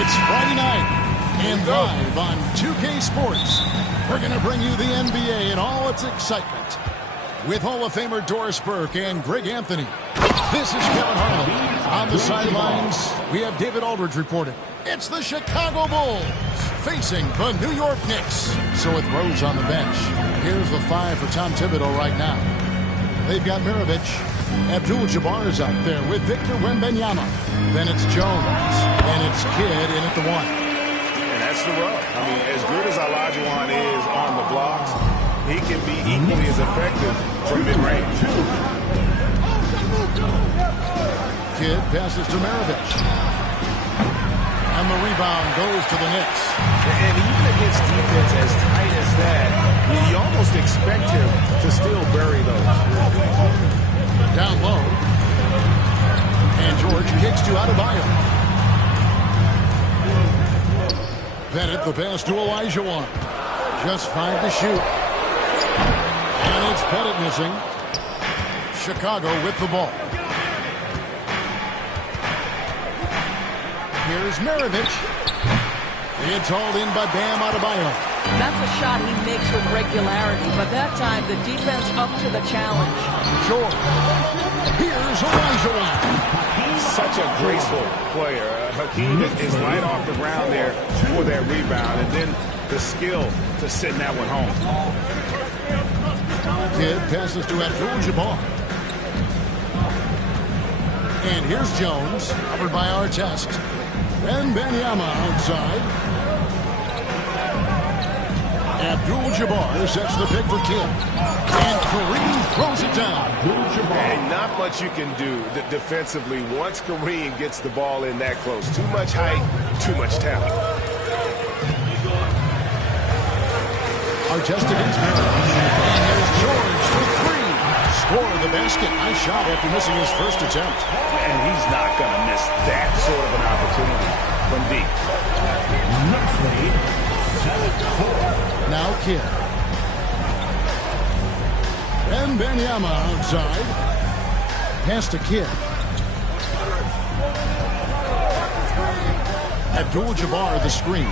It's Friday night, and live on 2K Sports, we're going to bring you the NBA in all its excitement. With Hall of Famer Doris Burke and Greg Anthony, this is Kevin Harlan. On the sidelines, we have David Aldridge reporting. It's the Chicago Bulls facing the New York Knicks. So with Rose on the bench, here's the five for Tom Thibodeau right now. They've got Mirovic. Abdul-Jabbar is out there with Victor Wembanyama. Then it's Jones, and it's Kidd in at the one. And that's the rub. I mean, as good as Olajuwon is on the blocks, he can be equally as effective from mid-range. Kidd passes to Mirovic. And the rebound goes to the Knicks. And even against defense as tight as that, you almost expect him to still bury those. Down low. And George kicks to Adebayo. Pettit the pass to Olajuwon. Just 5 to shoot. And it's Pettit missing. Chicago with the ball. Here's Maravich. It's hauled in by Bam Adebayo. That's a shot he makes with regularity, but that time the defense up to the challenge. George. Here's Olajuwon. Such a graceful player. Hakeem is light off the ground there for that rebound, and then the skill to send that one home. Kidd passes to Abdul-Jabbar. And here's Jones, covered by Artest. Wembanyama outside. Abdul-Jabbar sets the pick for Kidd. And Kareem throws it down. And not much you can do defensively once Kareem gets the ball in that close. Too much height, too much talent. Artest against Maravich. And here's George for 3. Score the basket. Nice shot after missing his first attempt. And he's not going to miss that sort of an opportunity from deep. Now Kidd. Wembanyama outside. Pass to Kidd. Abdul-Jabbar the screen.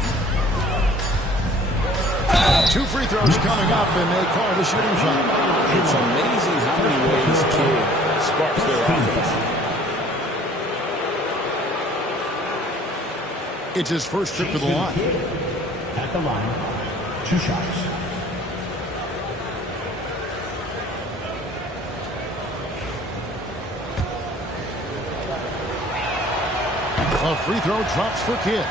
2 free throws coming up, and they call the shooting foul. It's amazing how many ways Kidd sparks their offense. It's his first trip to the line. At the line, 2 shots. A free throw drops for Kidd.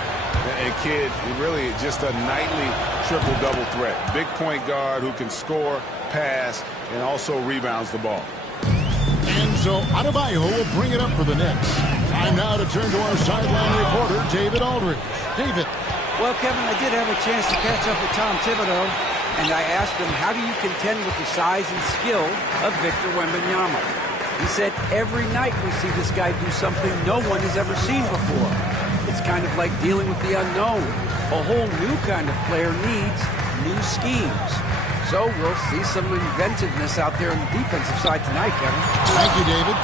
And Kidd, really just a nightly triple-double threat. Big point guard who can score, pass, and also rebounds the ball. And so Adebayo will bring it up for the Knicks. Time now to turn to our sideline reporter, David Aldridge. David. Well, Kevin, I did have a chance to catch up with Tom Thibodeau, and I asked him, how do you contend with the size and skill of Victor Wembanyama? He said, every night we see this guy do something no one has ever seen before. It's kind of like dealing with the unknown. A whole new kind of player needs new schemes. So we'll see some inventiveness out there on the defensive side tonight, Kevin. Thank you, David.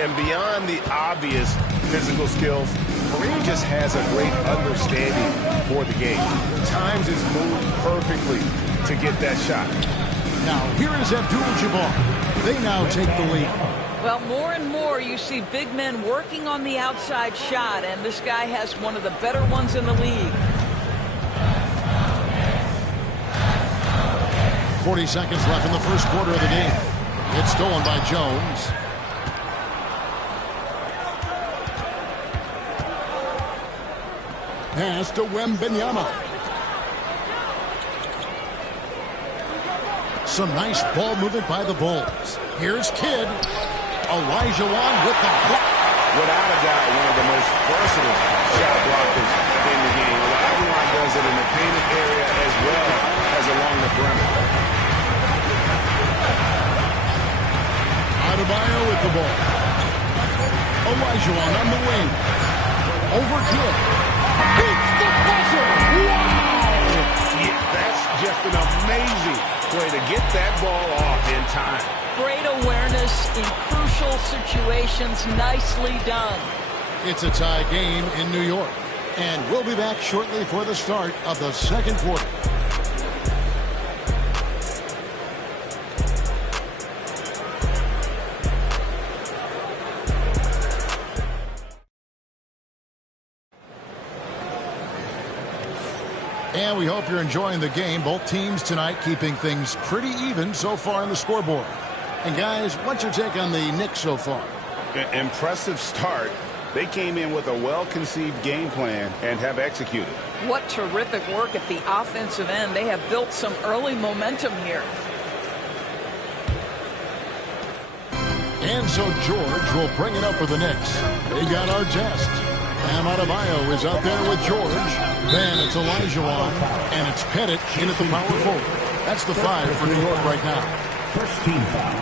And beyond the obvious physical skills, Kareem just has a great understanding for the game. Times his move perfectly to get that shot. Now, here is Abdul-Jabbar. They now take the lead. Well, more and more you see big men working on the outside shot, and this guy has one of the better ones in the league. 40 seconds left in the first quarter of the game. It's stolen by Jones. Pass to Wembanyama. Some nice ball movement by the Bulls. Here's Kidd. Olajuwon with the block. Without a doubt, one of the most versatile shot blockers in the game. Olajuwon does it in the painted area as well as along the perimeter. Adebayo with the ball. Olajuwon on the wing. Over Kidd. It's the buzzer. Wow! Yeah, that's just an amazing play to get that ball off in time. Great awareness in crucial situations. Nicely done. It's a tie game in New York. And we'll be back shortly for the start of the second quarter. And we hope you're enjoying the game. Both teams tonight keeping things pretty even so far on the scoreboard. And guys, what's your take on the Knicks so far? Impressive start. They came in with a well-conceived game plan and have executed. What terrific work at the offensive end. They have built some early momentum here. And so George will bring it up for the Knicks. They got Artest. Bam Adebayo is out there with George. Then it's Olajuwon. And it's Pettit in at the power forward. That's the 5 for New York right now. First team foul.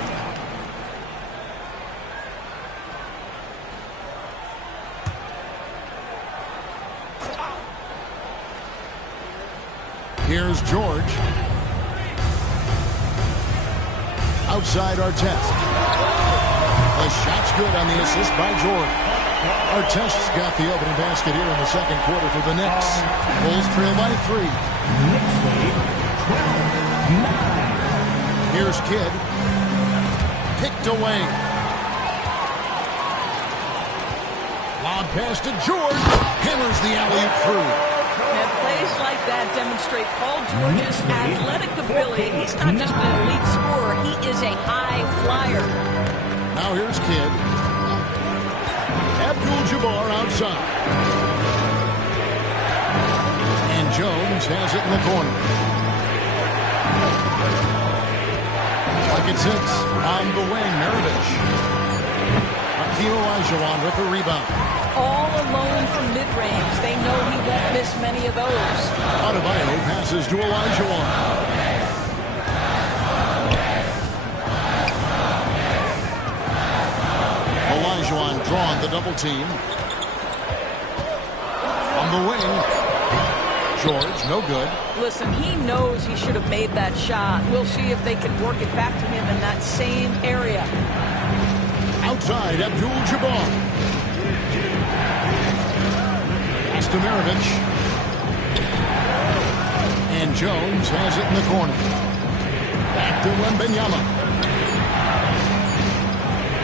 George. Outside Artest. The shot's good on the assist by George. Artest's got the opening basket here in the second quarter for the Knicks. Bulls trail by 3. Knicks lead 12-9. Here's Kidd. Picked away. Lob pass to George. Hammers the alley-oop through. And plays like that demonstrate Paul George's athletic ability. He's not just an elite scorer, he is a high flyer. Now here's Kidd. Abdul-Jabbar outside. And Jones has it in the corner. Like 6 on the wing, Maravich. Hakeem Olajuwon with the rebound. All alone from mid-range. They know he won't miss many of those. Adebayo passes to Olajuwon. Olajuwon drawn the double team. On the wing. George, no good. Listen, he knows he should have made that shot. We'll see if they can work it back to him in that same area. Outside, Abdul-Jabbar. Pass to Maravich. And Jones has it in the corner. Back to Wembanyama.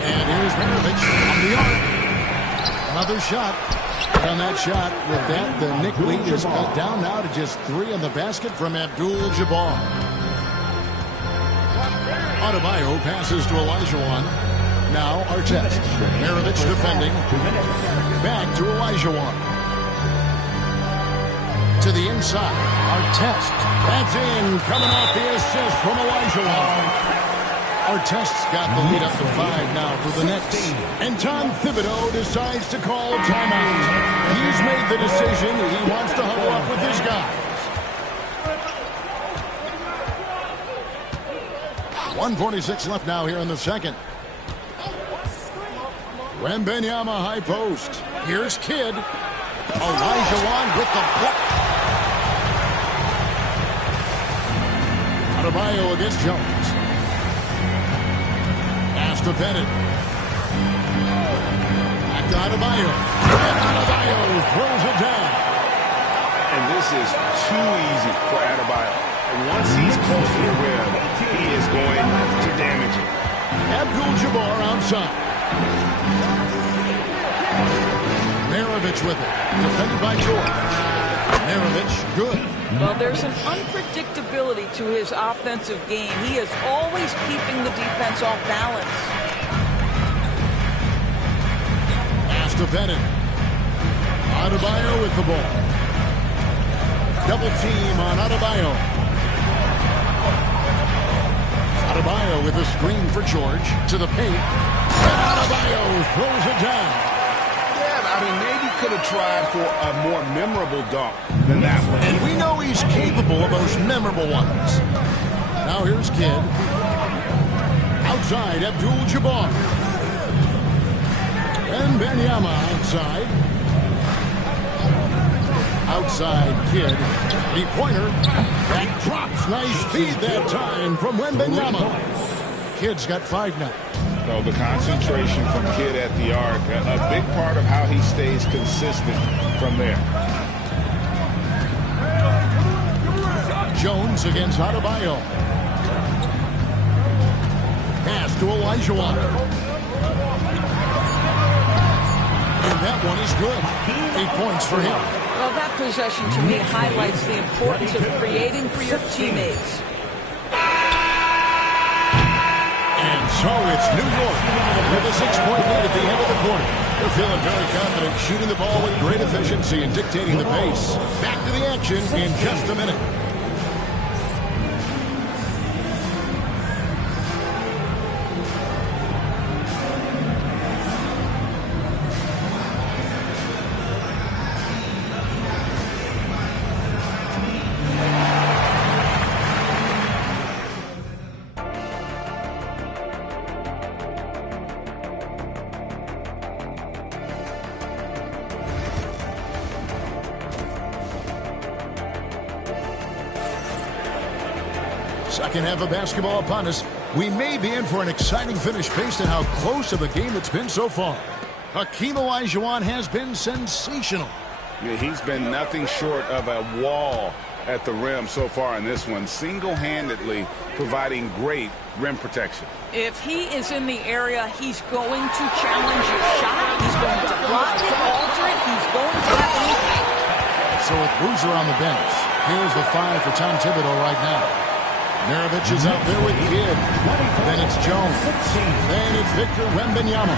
And here's Maravich on the arc. Another shot. On that shot, with that, the Knick lead is cut down now to just 3 on the basket from Abdul-Jabbar. Adebayo passes to Olajuwon. Now Artest. Maravich defending. Back to Olajuwon. To the inside. Artest. That's in. Coming off the assist from Olajuwon. Artest's got the lead up to 5 now for the Knicks. And Tom Thibodeau decides to call timeout. He's made the decision. He wants to huddle up with his guys. 1:46 left now here in the second. Wembanyama high post. Here's Kidd. Olajuwon with the block. Adebayo against Jones. Pass to Bennett. Back to Adebayo. And Adebayo throws it down. And this is too easy for Adebayo. And once he's close to the rim, he is going to damage it. Abdul-Jabbar outside. Maravich with it. Defended by George. Maravich, good. Well, there's an unpredictability to his offensive game. He is always keeping the defense off balance. Pass to Bennett. Adebayo with the ball. Double team on Adebayo. Adebayo with a screen for George. To the paint. And Adebayo throws it down. I mean, maybe could have tried for a more memorable dunk than that one. And we know he's capable of those memorable ones. Now here's Kidd. Outside, Abdul-Jabbar. And Wembanyama outside. Outside, Kidd. Three-pointer. That drops. Nice feed that time from Wembanyama. Kidd's got 5 now. So the concentration from Kidd at the arc, a big part of how he stays consistent from there. Jones against Adebayo. Pass to Olajuwon. And that one is good. 8 points for him. Well, that possession to me highlights the importance of creating for your teammates. And so it's New York with a 6-point lead at the end of the quarter. They're feeling very confident, shooting the ball with great efficiency and dictating the pace. Back to the action in just a minute. Second half of basketball upon us. We may be in for an exciting finish based on how close of a game it's been so far. Hakeem Olajuwon has been sensational. Yeah, he's been nothing short of a wall at the rim so far in this one, single-handedly providing great rim protection. If he is in the area, he's going to challenge your shot. He's going to block it, alter it. He's going to have an impact. So with Boozer on the bench, here's the 5 for Tom Thibodeau right now. Maravich is out there with Kidd. Then it's Jones. Then it's Victor Wembanyama.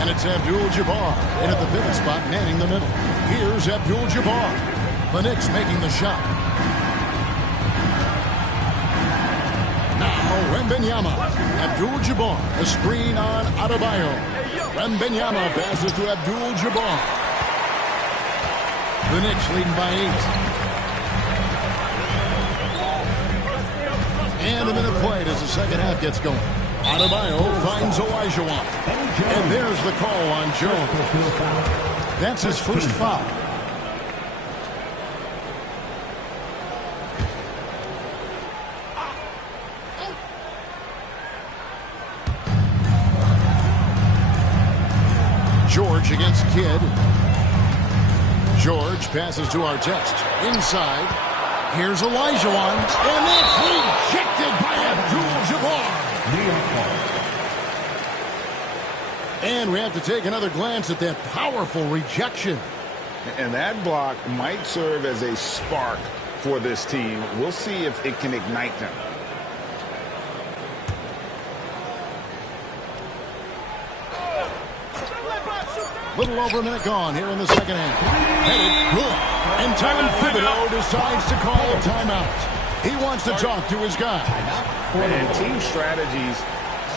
And it's Abdul-Jabbar in at the pivot spot, manning the middle. Here's Abdul-Jabbar. The Knicks making the shot. Now Wembanyama. Abdul-Jabbar. A screen on Adebayo. Wembanyama passes to Abdul-Jabbar. The Knicks leading by 8. And a minute played as the second half gets going. Adebayo finds Olajuwon. And there's the call on Jones. That's his first foul. George against Kidd. George passes to Artest. Inside. Here's Olajuwon. And it's rejected by Abdul-Jabbar. And we have to take another glance at that powerful rejection. And that block might serve as a spark for this team. We'll see if it can ignite them. Little over a minute gone here in the second half. Headed good. And Tom Thibodeau decides to call a timeout. He wants to talk to his guys. And team strategies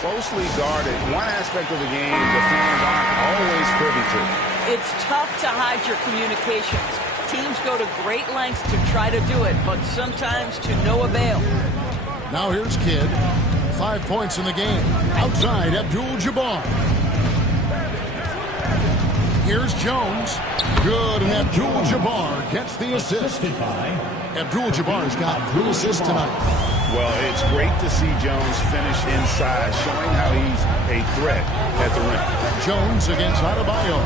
closely guarded. One aspect of the game the fans aren't always privy to. It's tough to hide your communications. Teams go to great lengths to try to do it, but sometimes to no avail. Now here's Kidd. 5 points in the game. Outside, Abdul-Jabbar. Here's Jones. Good, and Abdul-Jabbar gets the assist. Abdul-Jabbar's got 3 assists tonight. Well, it's great to see Jones finish inside, showing how he's a threat at the rim. Jones against Adebayo.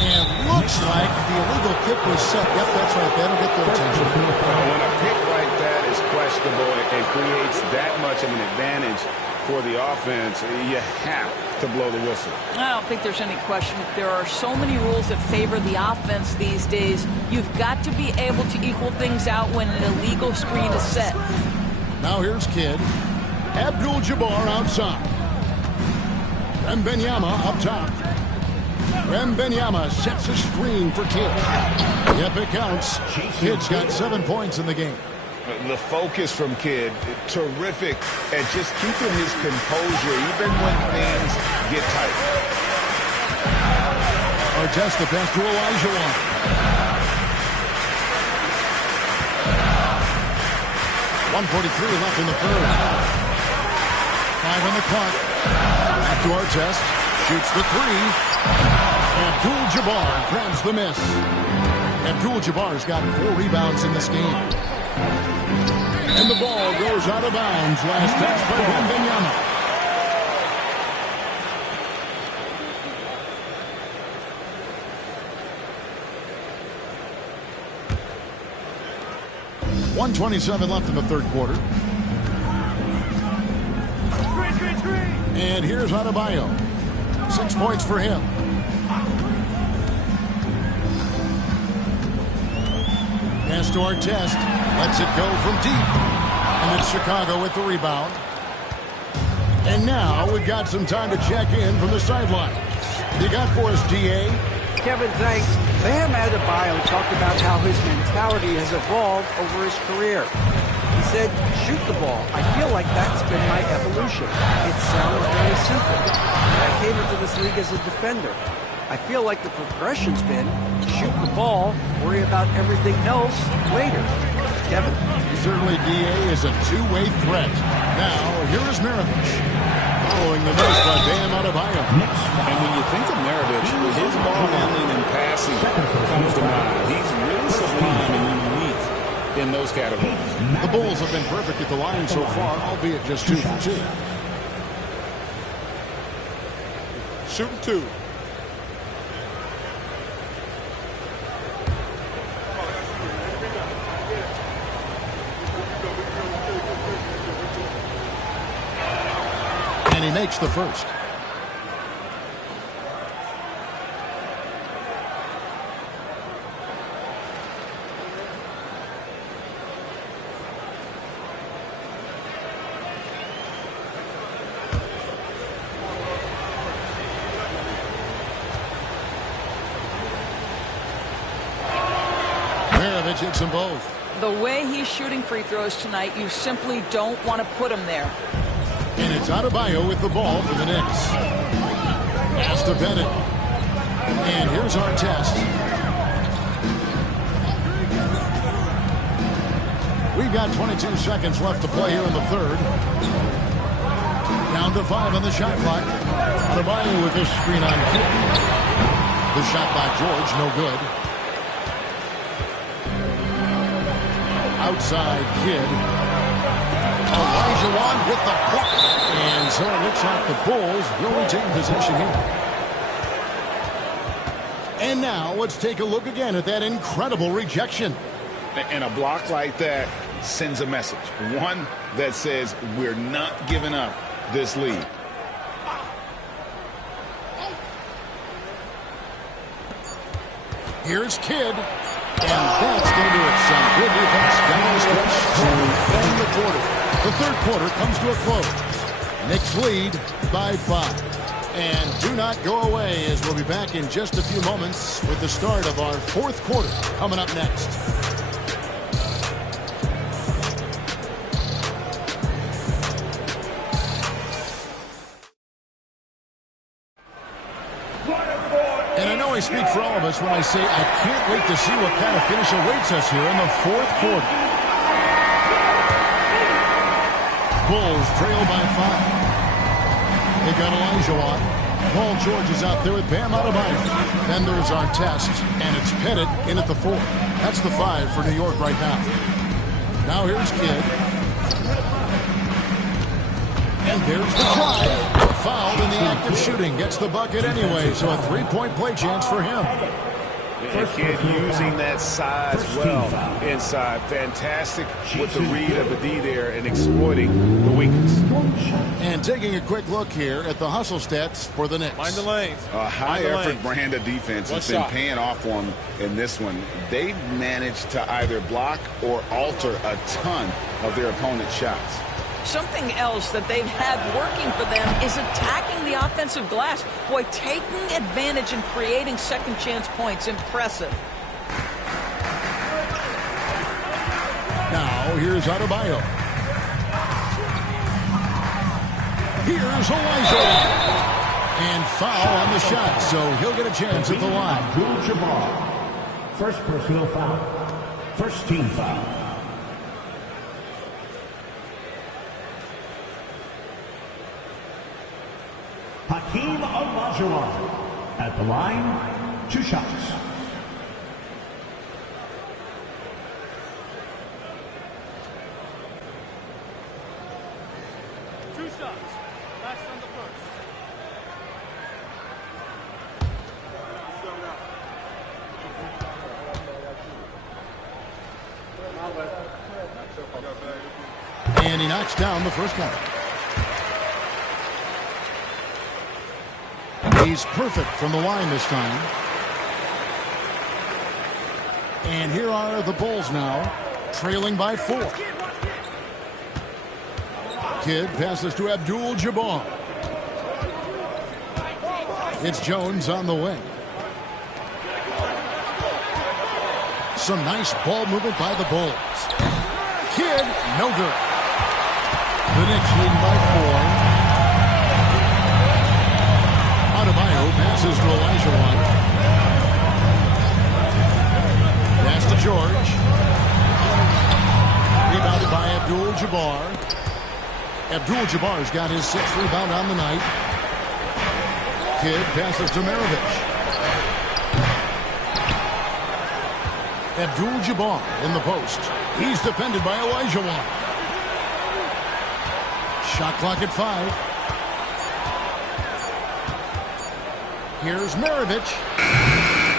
And looks like the illegal kick was set. Yep, that's right. That'll get their attention. When a pick like that is questionable and creates that much of an advantage for the offense, you have to blow the whistle. I don't think there's any question. There are so many rules that favor the offense these days. You've got to be able to equal things out when an illegal screen is set. Now here's Kidd. Abdul-Jabbar outside. Wembanyama up top. Wembanyama sets a screen for Kidd. Yep, it counts. Kidd's got 7 points in the game. The focus from Kidd, terrific at just keeping his composure even when things get tight. Artest the pass to Olajuwon. .143 left in the third. 5 on the clock. Back to Artest. Shoots the 3. Abdul-Jabbar grabs the miss. Abdul-Jabbar's got 4 rebounds in this game. And the ball goes out of bounds. Last touch by Wembanyama. .127 left in the third quarter. And here's Adebayo. 6 points for him. Pass to Artest. Lets it go from deep. And it's Chicago with the rebound. And now we've got some time to check in from the sideline. You got for us, D.A.? Kevin, thanks. Bam Adebayo talked about how his mentality has evolved over his career. He said, shoot the ball. I feel like that's been my evolution. It sounds very simple. I came into this league as a defender. I feel like the progression's been shoot the ball, worry about everything else later. Kevin? Certainly, D.A. is a two-way threat. Now, here is Maravich. Following the miss by Bam Adebayo. And when you think of Maravich, his ball handling and passing comes to mind. He's really prime and unique in those categories. The Bulls have been perfect at the line so far, albeit just 2 for 2. Shooting 2. And he makes the first. Maravich hits them both. The way he's shooting free throws tonight, you simply don't want to put him there. And it's Adebayo with the ball for the Knicks. Pass to Bennett. And here's our test. We've got 22 seconds left to play here in the third. Down to 5 on the shot clock. Adebayo with this screen on Kidd. The shot by George, no good. Outside Kidd. Olajuwon with the block. And so it looks like the Bulls will retain possession here. And now let's take a look again at that incredible rejection. And a block like that sends a message. One that says we're not giving up this lead. Here's Kidd. And that's going to do it. Some good defense down the stretch to end the quarter. The third quarter comes to a close. Knicks lead by 5. And do not go away, as we'll be back in just a few moments with the start of our fourth quarter coming up next. And I know I speak for all of us when I say I can't wait to see what kind of finish awaits us here in the fourth quarter. Bulls trail by 5. They got Olajuwon. Paul George is out there with Bam Adebayo. Then there's our test, and it's Pettit in at the 4. That's the 5 for New York right now. Now here's Kidd. And there's the drive. Fouled in the act of shooting. Gets the bucket anyway, so a 3-point play chance for him. And Kidd using that size well inside. Fantastic with the read of the D there and exploiting the weakness. And taking a quick look here at the hustle stats for the Knicks. Mind the lanes. A high-effort brand of defense has been paying off for them in this one. They've managed to either block or alter a ton of their opponent's shots. Something else that they've had working for them is attacking the offensive glass. Boy, taking advantage and creating second chance points. Impressive. Now, here's Adebayo. Here's Olajuwon. And foul on the shot, so he'll get a chance at the line. Abdul-Jabbar. First personal foul. First team foul. Hakeem Olajuwon at the line, 2 shots. Last on the first. And he knocks down the first one. He's perfect from the line this time. And here are the Bulls now, trailing by 4. Kidd passes to Abdul-Jabbar. It's Jones on the wing. Some nice ball movement by the Bulls. Kidd, no good. The Knicks leading by 4. Adebayo passes to Olajuwon. Pass to George. Rebounded by Abdul-Jabbar. Abdul-Jabbar's got his 6th rebound on the night. Kidd passes to Maravich. Abdul-Jabbar in the post. He's defended by Olajuwon. Shot clock at 5. Here's Maravich.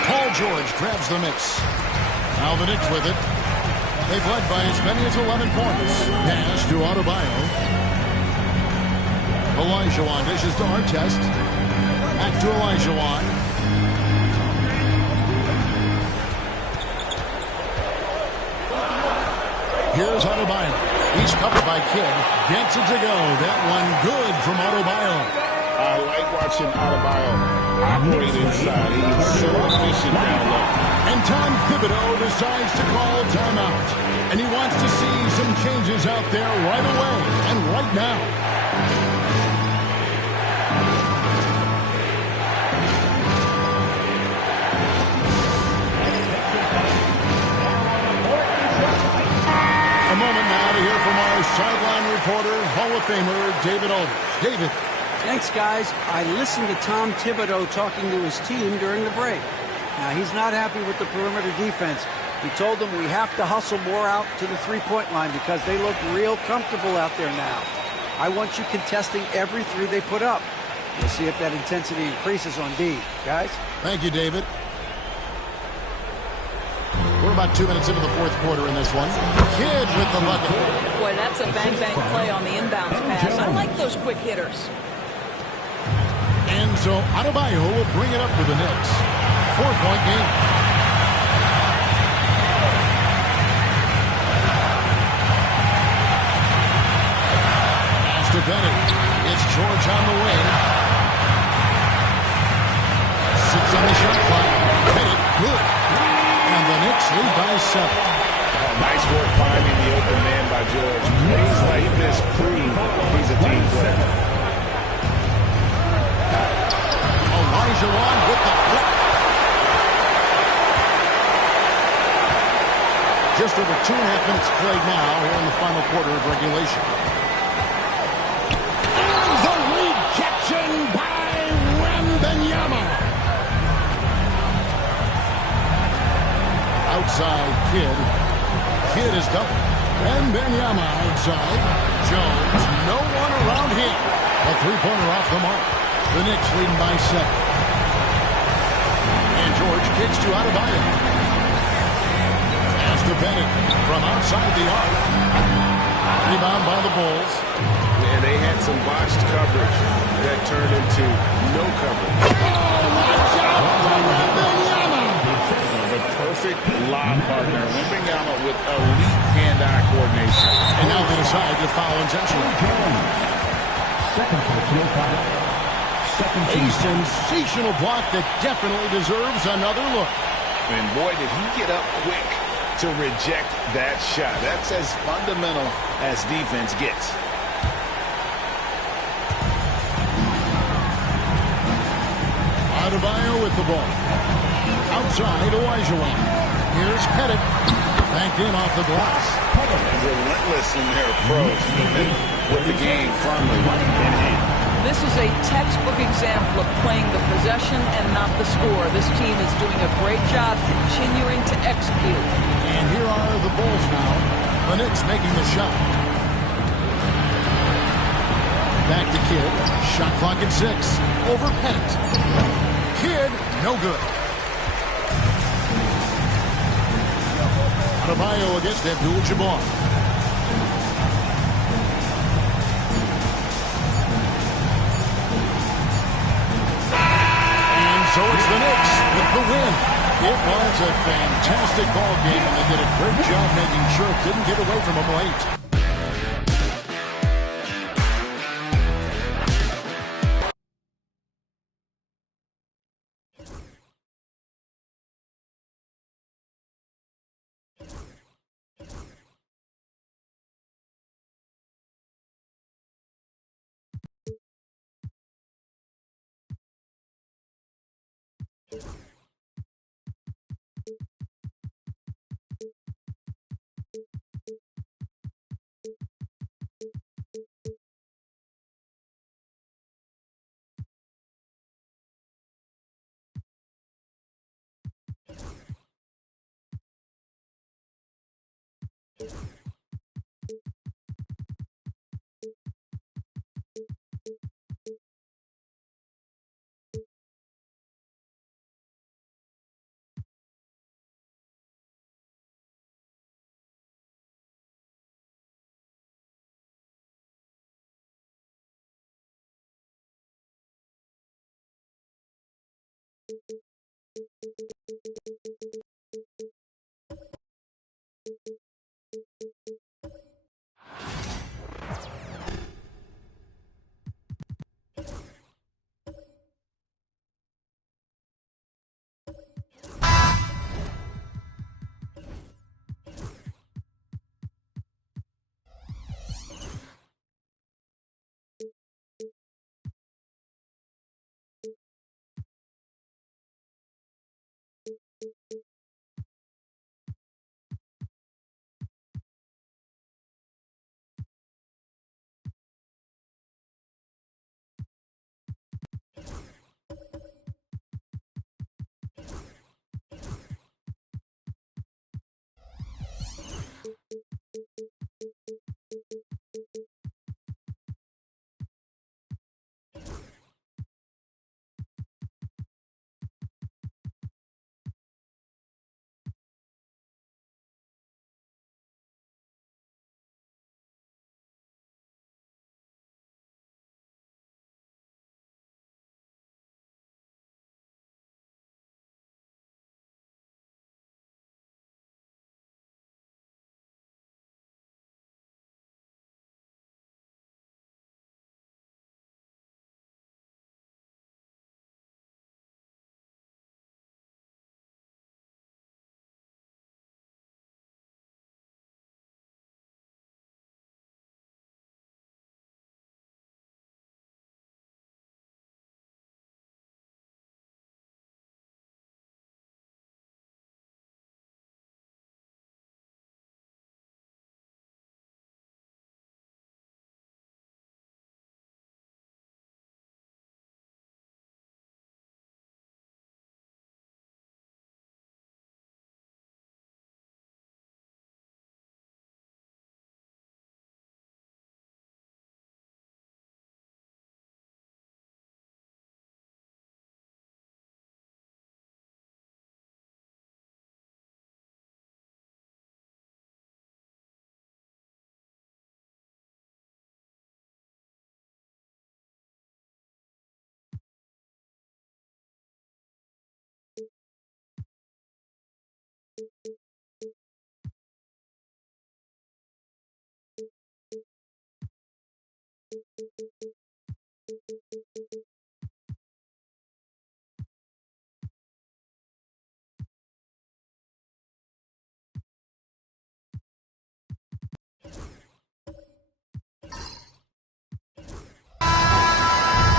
Paul George grabs the miss. Now the Knicks with it. They've led by as many as 11 points. Pass to Adebayo. Olajuwon dishes to Artest. Back to Olajuwon. Here's Adebayo. He's covered by Kidd. Gets it to go. That one good from Adebayo. I like watching Adebayo operate inside. He's so efficient down low. And Tom Thibodeau decides to call timeout. And he wants to see some changes out there right away and right now. A moment now to hear from our sideline reporter, Hall of Famer David Aldridge. David. Thanks, guys. I listened to Tom Thibodeau talking to his team during the break. Now, he's not happy with the perimeter defense. He told them we have to hustle more out to the three-point line because they look real comfortable out there now. I want you contesting every three they put up. We'll see if that intensity increases on D. Guys? Thank you, David. We're about 2 minutes into the fourth quarter in this one. Kidd with the bucket. Boy, that's a bang-bang play on the inbounds pass. I like those quick hitters. And so Adebayo will bring it up for the Knicks. 4-point game. Pass to Bennett. It's George on the wing. 6 on the shot clock. Bennett, good. And the Knicks lead by 7. Nice work finding the open man by George. Plays like this prove he's a team player. Olajuwon with the block. Just over 2.5 minutes played now here in the final quarter of regulation. And the rejection by Wembanyama. Outside Kidd. Kidd is double. Wembanyama outside. Jones, no one around him. A three-pointer off the mark. The Knicks leading by 7. And George kicks to Adebayo. Pass to Bennett from outside the arc. Rebound by the Bulls. And they had some botched coverage that turned into no coverage. Oh, watch out for Wembanyama! The perfect lob partner. Wembanyama with elite hand-eye coordination. And now they decide to foul intentionally. Second personal foul. A sensational block that definitely deserves another look. And boy, did he get up quick to reject that shot. That's as fundamental as defense gets. Adebayo with the ball. Outside, Olajuwon. Here's Pettit. Banked in off the glass. Relentless in their approach. With the game firmly in hand. This is a textbook example of playing the possession and not the score. This team is doing a great job continuing to execute. And here are the Bulls now. The Knicks making the shot. Back to Kidd. Shot clock at 6. Over Pettit. Kidd, no good. Adebayo against Abdul-Jabbar. So it's the Knicks with the win. It was a fantastic ball game, and they did a great job making sure it didn't get away from them late.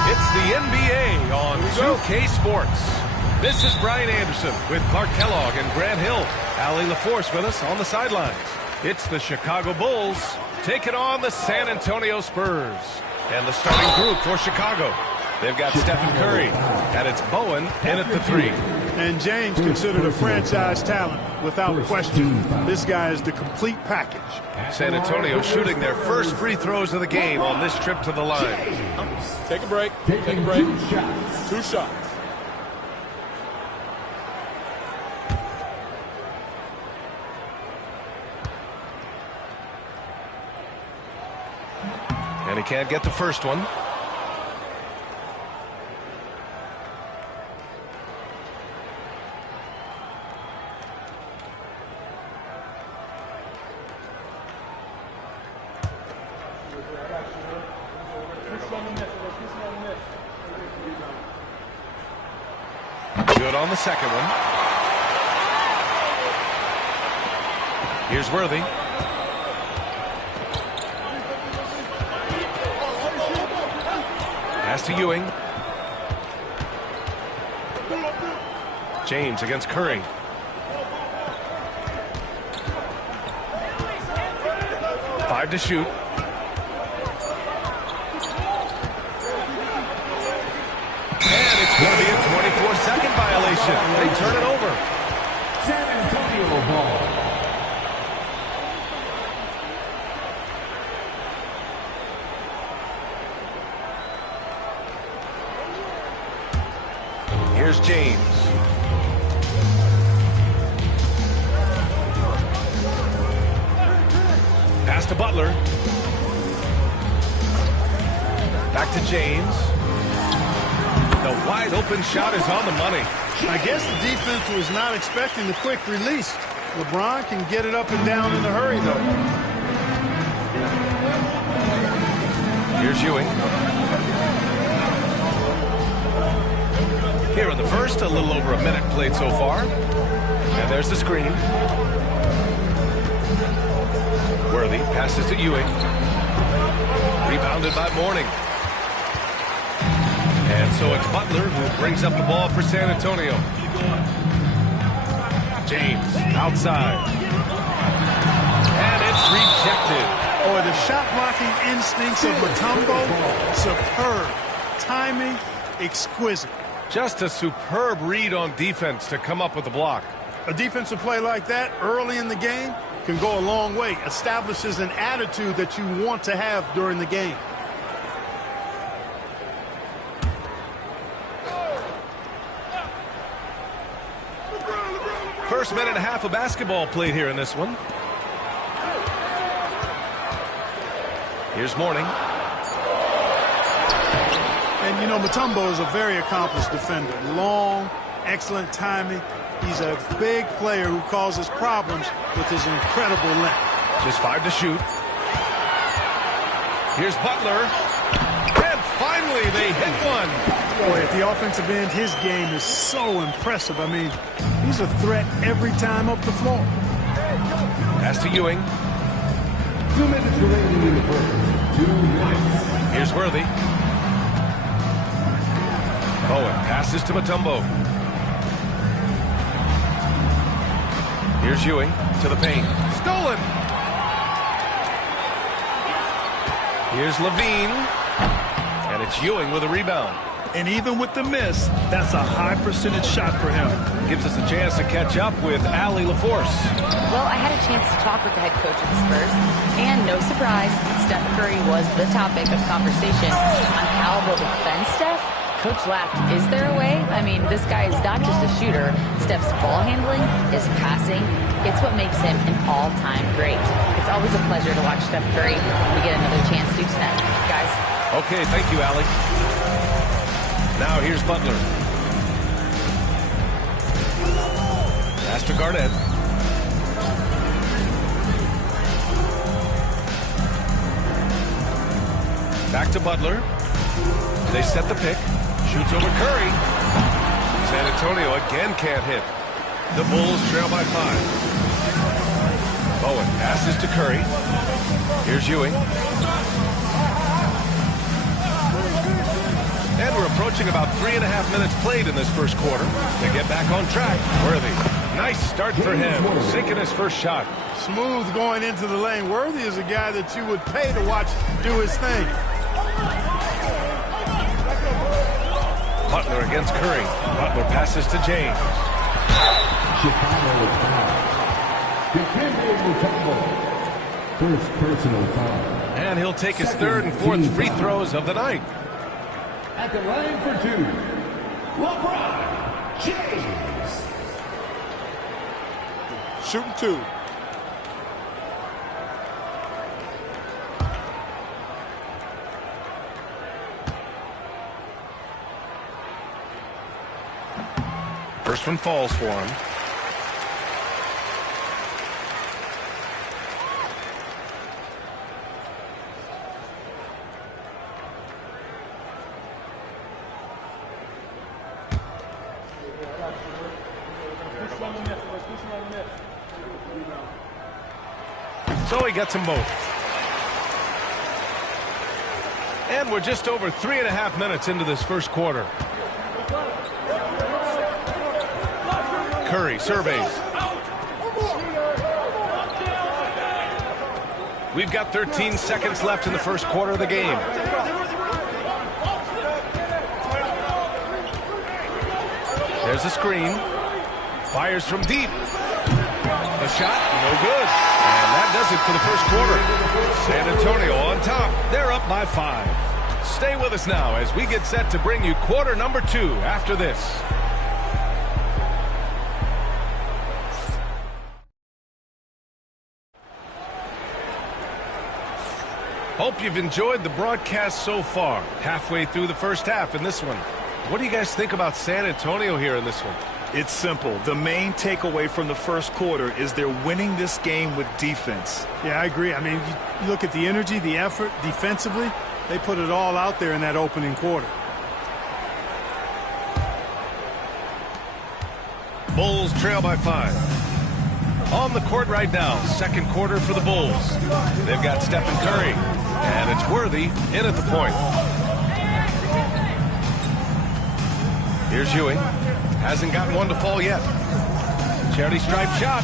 It's the NBA on 2K Sports. This is Brian Anderson with Clark Kellogg and Grant Hill. Allie LaForce with us on the sidelines. It's the Chicago Bulls taking on the San Antonio Spurs. And the starting group for Chicago. They've got Stephen Curry, and it's Bowen in at the 3. And James considered a franchise talent, without question. This guy is the complete package. San Antonio shooting their first free throws of the game on this trip to the line. Take a break. Take a break. 2 shots. And he can't get the first one. Good on the second one. Here's Worthy. Pass to Ewing. James against Curry. Five to shoot. And it's going to be a 24-second violation. They turn it over. San Antonio ball. Here's James. Pass to Butler. Back to James. The wide open shot is on the money. I guess the defense was not expecting the quick release. LeBron can get it up and down in a hurry, though. Here's Ewing. Here in the first, a little over a minute played so far. And there's the screen. Worthy passes to Ewing. Rebounded by Mourning. And so it's Butler who brings up the ball for San Antonio. James outside. And it's rejected. Boy, the shot blocking instincts of Mutombo, superb. Timing, exquisite. Just a superb read on defense to come up with the block. A defensive play like that early in the game can go a long way. Establishes an attitude that you want to have during the game. First minute and a half of basketball played here in this one. Here's Mourning. And, you know, Mutombo is a very accomplished defender. Long, excellent timing. He's a big player who causes problems with his incredible length. Just 5 to shoot. Here's Butler. And finally, they hit one. Boy, at the offensive end, his game is so impressive. I mean, he's a threat every time up the floor. Pass to Ewing. 2 minutes remaining in the first. 2 minutes. Here's Worthy. Bowen passes to Mutombo. Here's Ewing to the paint. Stolen. Here's Levine. And it's Ewing with a rebound. And even with the miss, that's a high percentage shot for him. Gives us a chance to catch up with Allie LaForce. Well, I had a chance to talk with the head coach of the Spurs, and no surprise, Steph Curry was the topic of conversation on how they'll defend Steph. Coach laughed, is there a way? I mean, this guy is not just a shooter. Steph's ball handling, his passing, it's what makes him an all-time great. It's always a pleasure to watch Steph Curry. We get another chance to tonight, guys. Okay, thank you, Allie. Now here's Butler. Pass to Garnett. Back to Butler. They set the pick. Shoots over Curry. San Antonio again can't hit. The Bulls trail by 5. Bowen passes to Curry. Here's Ewing. And we're approaching about 3.5 minutes played in this first quarter. To get back on track, Worthy. Nice start for him, sinking his first shot. Smooth going into the lane. Worthy is a guy that you would pay to watch do his thing. Butler against Curry. Butler passes to James. Chicago foul. First personal foul. And he'll take his third and fourth free throws of the night. At the line for 2, LeBron James. Shooting 2. First one falls for him. So he gets them both. And we're just over 3.5 minutes into this first quarter. Curry surveys. We've got 13 seconds left in the first quarter of the game. There's a screen. Fires from deep. The shot, no good. And that does it for the first quarter. San Antonio on top. They're up by 5. Stay with us now as we get set to bring you quarter number 2 after this. Hope you've enjoyed the broadcast so far. Halfway through the first half in this one. What do you guys think about San Antonio here in this one? It's simple. The main takeaway from the first quarter is they're winning this game with defense. Yeah, I agree. I mean, you look at the energy, the effort defensively, they put it all out there in that opening quarter. Bulls trail by 5. On the court right now, second quarter for the Bulls. They've got Stephen Curry, and it's Worthy in at the point. Here's Ewing. Hasn't gotten one to fall yet. Charity stripe shot.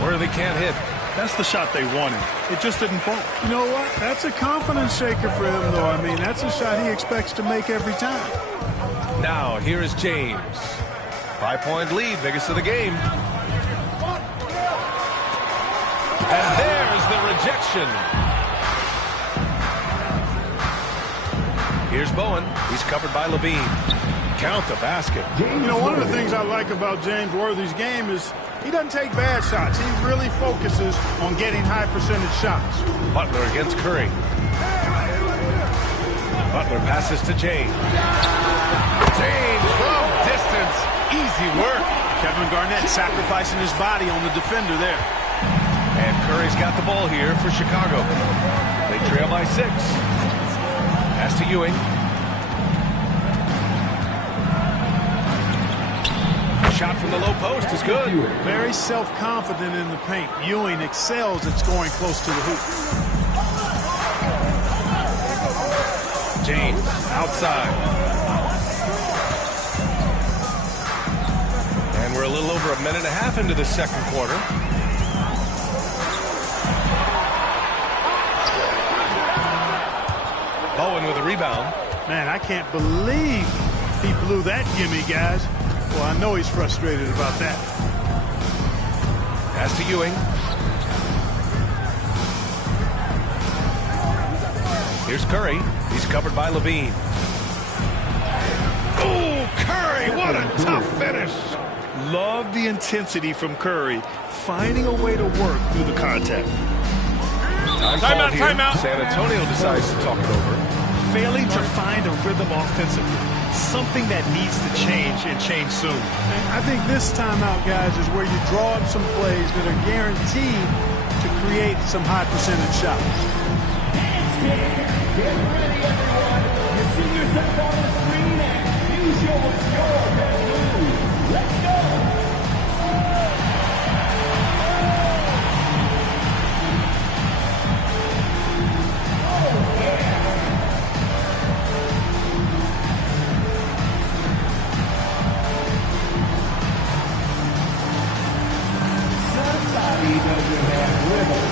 Worthy can't hit. That's the shot they wanted. It just didn't fall. You know what? That's a confidence shaker for him, though. I mean, that's a shot he expects to make every time. Now, here is James. 5-point lead, biggest of the game. And there's the rejection. Here's Bowen. He's covered by Levine. Count the basket. You know, one of the things I like about James Worthy's game is he doesn't take bad shots. He really focuses on getting high percentage shots. Butler against Curry. Butler passes to James. James from distance. Easy work. Kevin Garnett sacrificing his body on the defender there. And Curry's got the ball here for Chicago. They trail by 6. Pass to Ewing. Shot from the low post is good. Very self-confident in the paint. Ewing excels at scoring close to the hoop. James outside. And we're a little over a minute and a half into the second quarter. Bowen with a rebound. Man, I can't believe he blew that gimme, guys. Well, I know he's frustrated about that. Pass to Ewing. Here's Curry. He's covered by Levine. Oh, Curry, what a tough finish. Love the intensity from Curry, finding a way to work through the contact. Timeout. San Antonio decides to talk it over. Failing to find a rhythm offensively. Something that needs to change and change soon. And I think this timeout, guys, is where you draw up some plays that are guaranteed to create some high percentage shots. Get ready, everyone. You see yourself on the screen and you show us your best move. Let's go. Somebody doesn't have rhythm.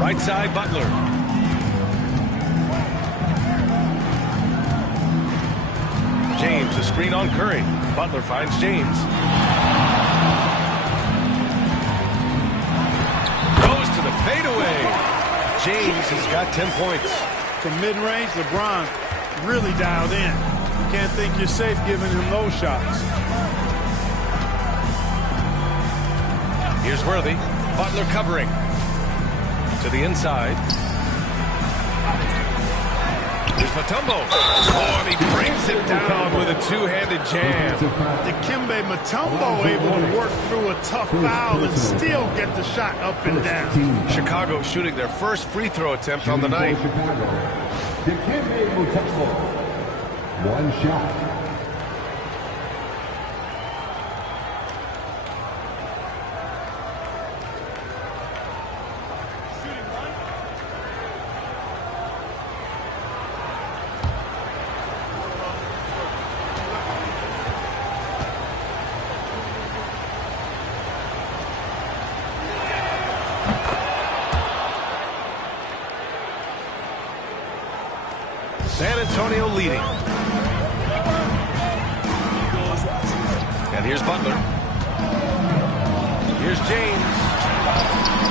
Right side, Butler. James, a screen on Curry. Butler finds James. Goes to the fadeaway. James has got 10 points. From mid-range, LeBron really dialed in. You can't think you're safe giving him those shots. Here's Worthy. Butler covering. To the inside. Here's Mutombo. Oh, and he brings it down with a two-handed jam. Dikembe Mutombo able to work through a tough foul and still get the shot up and down. Chicago shooting their first free throw attempt on the night. Dikembe Mutombo. One shot. San Antonio leading. And here's Butler. Here's James.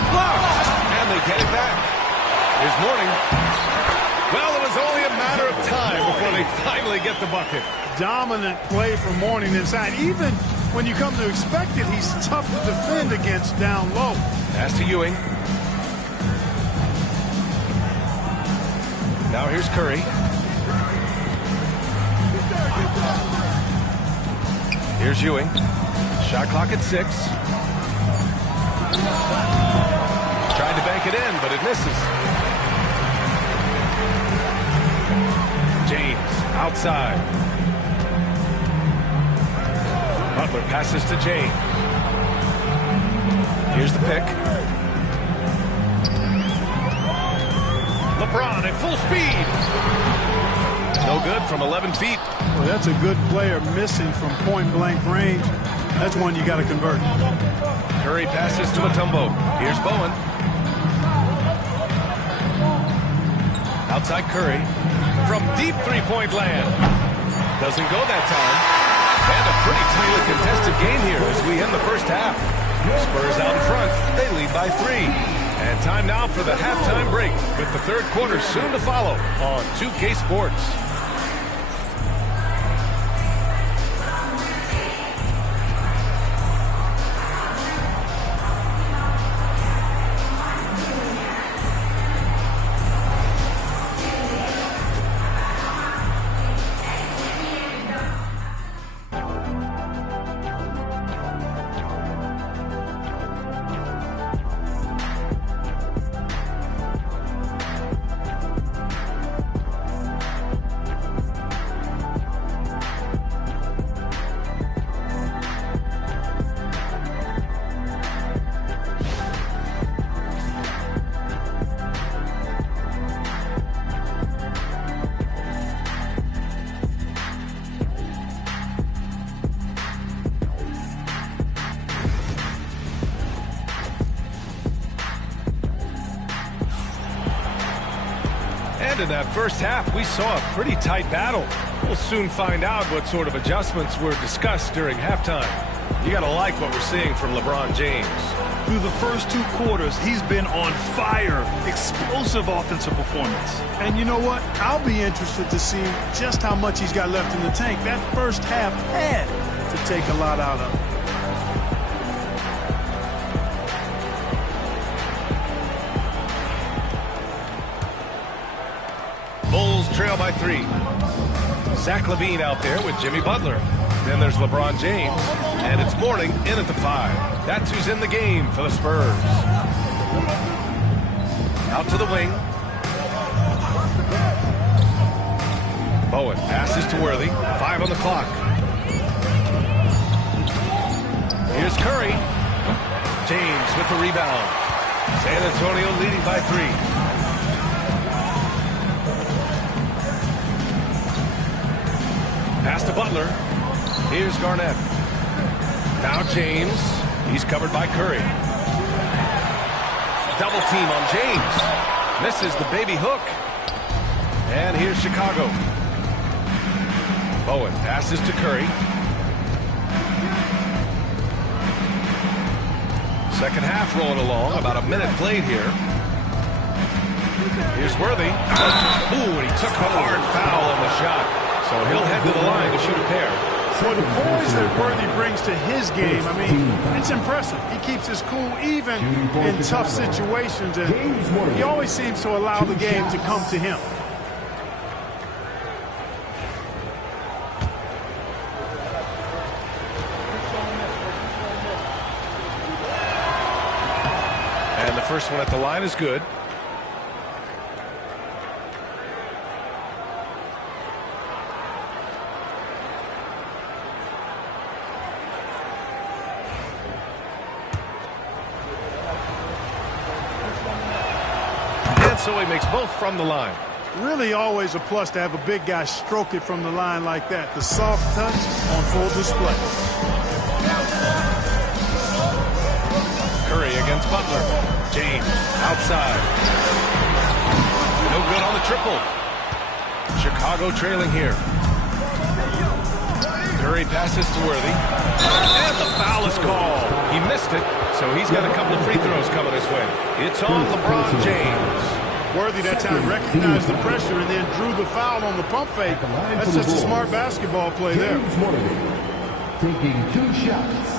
Blocked! And they get it back. Here's Mourning. Well, it was only a matter of time before they finally get the bucket. Dominant play from Mourning inside. Even when you come to expect it, he's tough to defend against down low. Pass to Ewing. Now here's Curry. Here's Ewing. Shot clock at 6. Trying to bank it in, but it misses. James outside. Butler passes to James. Here's the pick. LeBron at full speed. No good from 11 feet. Well, that's a good player missing from point-blank range. That's one you got to convert. Curry passes to Mutombo. Here's Bowen. Outside Curry. From deep three-point land. Doesn't go that time. And a pretty tightly contested game here as we end the first half. Spurs out in front. They lead by 3. And time now for the halftime break, with the third quarter soon to follow on 2K Sports. In that first half, we saw a pretty tight battle. We'll soon find out what sort of adjustments were discussed during halftime. You gotta like what we're seeing from LeBron James. Through the first 2 quarters, he's been on fire. Explosive offensive performance. And you know what? I'll be interested to see just how much he's got left in the tank. That first half had to take a lot out of him. Trail by 3. Zach LaVine out there with Jimmy Butler. Then there's LeBron James. And it's Mourning in at the 5. That's who's in the game for the Spurs. Out to the wing. Bowen passes to Worthy. 5 on the clock. Here's Curry. James with the rebound. San Antonio leading by 3. Pass to Butler. Here's Garnett. Now James. He's covered by Curry. Double team on James. Misses the baby hook. And here's Chicago. Bowen passes to Curry. Second half rolling along. About a minute played here. Here's Worthy. Ooh, and he took a hard foul on the shot. So he'll head to the line to shoot a pair. For the poise that Worthy brings to his game, I mean, it's impressive. He keeps his cool even in tough situations, and he always seems to allow the game to come to him. first one at the line is good. And so he makes both from the line. Really always a plus to have a big guy stroke it from the line like that. The soft touch on full display. Curry against Butler. James outside. No good on the triple. Chicago trailing here. Curry passes to Worthy. And the foul is called. He missed it, so he's got a couple of free throws coming his way. It's on LeBron James. Worthy that time recognized the pressure and then drew the foul on the pump fake. That's just a smart basketball play there. Taking 2 shots.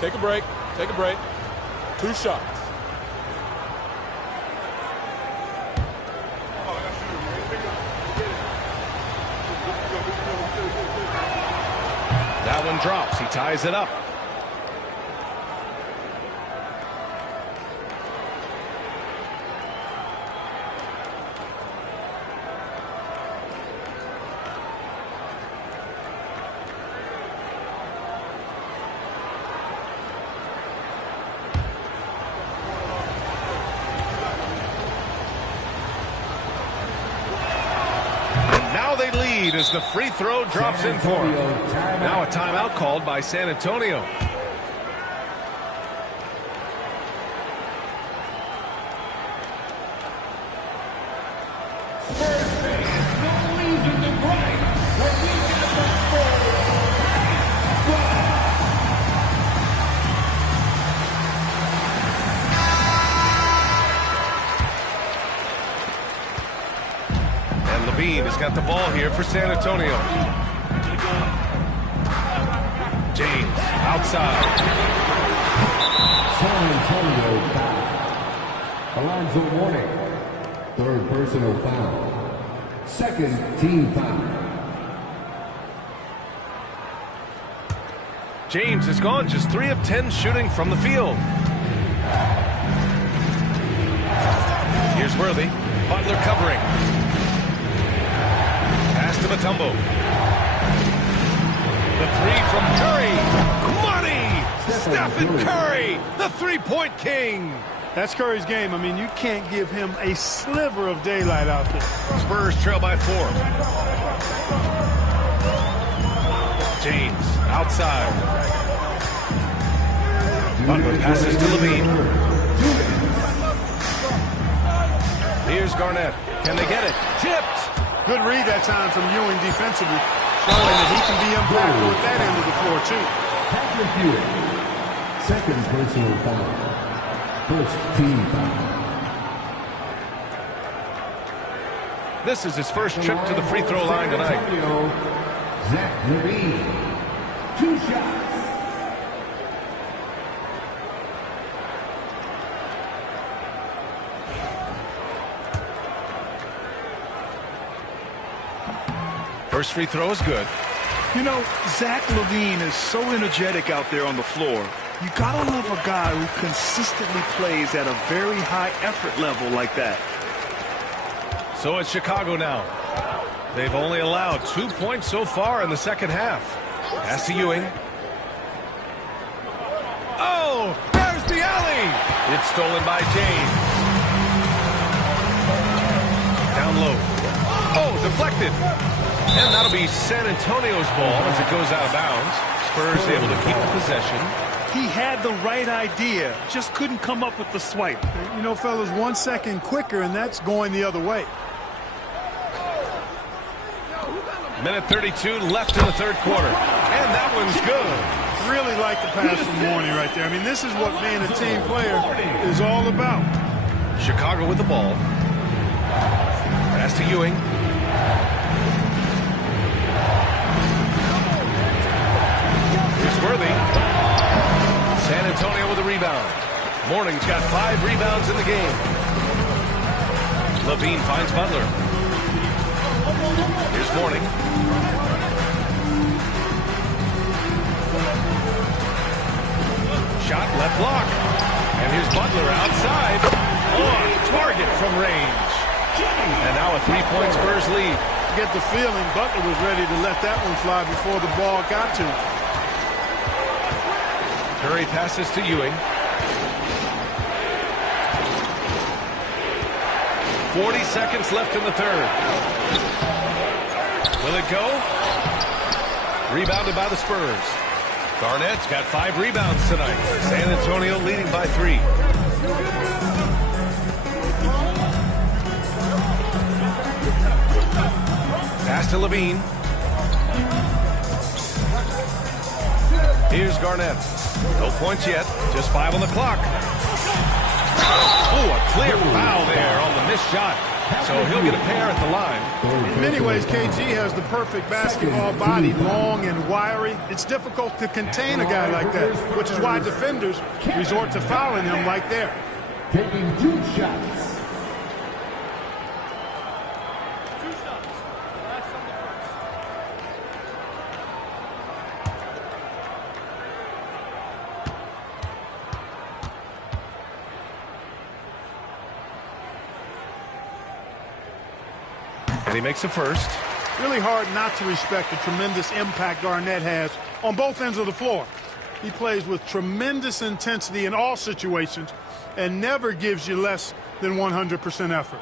Take a break. Take a break. 2 shots. That one drops. He ties it up. As the free throw drops in for him. Now a timeout called by San Antonio. Levine has got the ball here for San Antonio. James outside. San Antonio foul. Alonzo Mourning. 3rd personal foul. 2nd team foul. James has gone just 3 of 10 shooting from the field. Here's Worthy. Butler covering. To Mutombo. The 3 from Curry. Money! Stephen Curry, the 3-point king. That's Curry's game. I mean, you can't give him a sliver of daylight out there. Spurs trail by 4. James outside. Butler passes to Levine. Here's Garnett. Can they get it? Tipped. Good read that time from Ewing defensively, showing that he can be impactful at that end of the floor, too. Patrick Ewing, 2nd personal foul. 1st team foul. This is his first trip to the free throw line tonight. Zach LaVine, 2 shots. First free throw is good. You know, Zach LaVine is so energetic out there on the floor. You gotta love a guy who consistently plays at a very high effort level like that. So it's Chicago now. They've only allowed 2 points so far in the second half. Pass to Ewing. Oh, there's the alley. It's stolen by James. Down low. Oh, deflected. And that'll be San Antonio's ball as it goes out of bounds. Spurs able to keep the possession. He had the right idea, just couldn't come up with the swipe. You know, fellas, 1 second quicker, and that's going the other way. Minute 32 left in the 3rd quarter. And that one's good. Really like the pass from Mourning right there. I mean, this is what being a team player is all about. Chicago with the ball. Pass to Ewing. Worthy. San Antonio with a rebound. Mourning's got 5 rebounds in the game. Levine finds Butler. Here's Mourning. shot, left block. And here's Butler outside. On target from range. And now a 3-point Spurs lead. Get the feeling Butler was ready to let that one fly before the ball got to him. Curry passes to Ewing. 40 seconds left in the third. Will it go? Rebounded by the Spurs. Garnett's got 5 rebounds tonight. San Antonio leading by 3. Pass to Levine. Here's Garnett. No points yet. Just 5 on the clock. Oh, a clear foul there on the missed shot. So he'll get a pair at the line. In many ways, KG has the perfect basketball body, long and wiry. It's difficult to contain a guy like that, which is why defenders resort to fouling him like there. Taking 2 shots. And he makes the first. Really hard not to respect the tremendous impact Garnett has on both ends of the floor. He plays with tremendous intensity in all situations and never gives you less than 100% effort.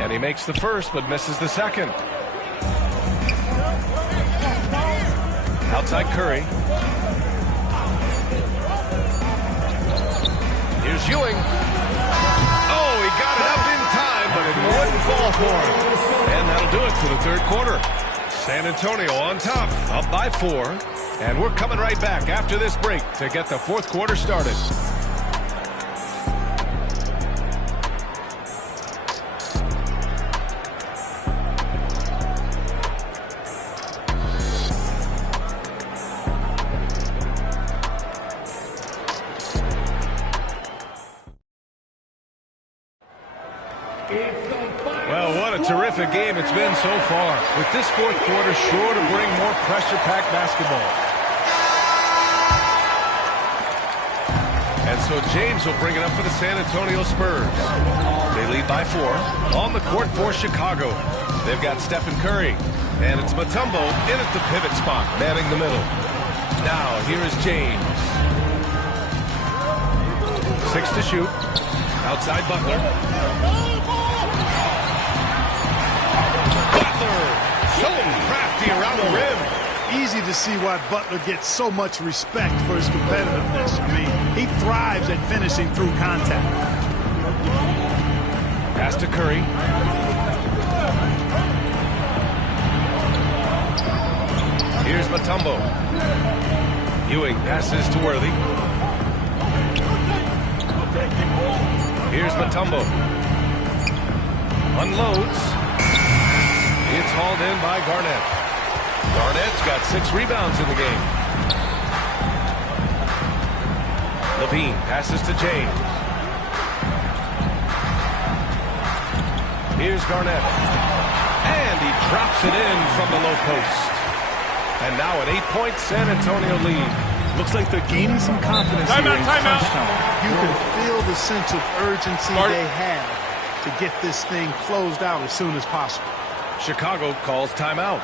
And he makes the first, but misses the second. Outside Curry. Here's Ewing. Oh, he got it up in time, but it wouldn't fall for him. And that'll do it for the third quarter. San Antonio on top, up by 4. And we're coming right back after this break to get the fourth quarter started. Well, what a terrific game it's been so far. With this fourth quarter sure to bring more pressure-packed basketball. And so James will bring it up for the San Antonio Spurs. They lead by 4. On the court for Chicago, they've got Stephen Curry. And it's Mutombo in at the pivot spot, manning the middle. Now, here is James. 6 to shoot. Outside Butler. So crafty around the rim. Easy to see why Butler gets so much respect for his competitiveness. I mean, he thrives at finishing through contact. Pass to Curry. Here's Mutombo. Ewing passes to Worthy. Here's Mutombo. Unloads. It's hauled in by Garnett. Garnett's got 6 rebounds in the game. Levine passes to James. Here's Garnett. And he drops it in from the low post. And now an 8-point San Antonio lead. Looks like they're gaining some confidence. Timeout. You can feel the sense of urgency they have to get this thing closed out as soon as possible. Chicago calls timeout.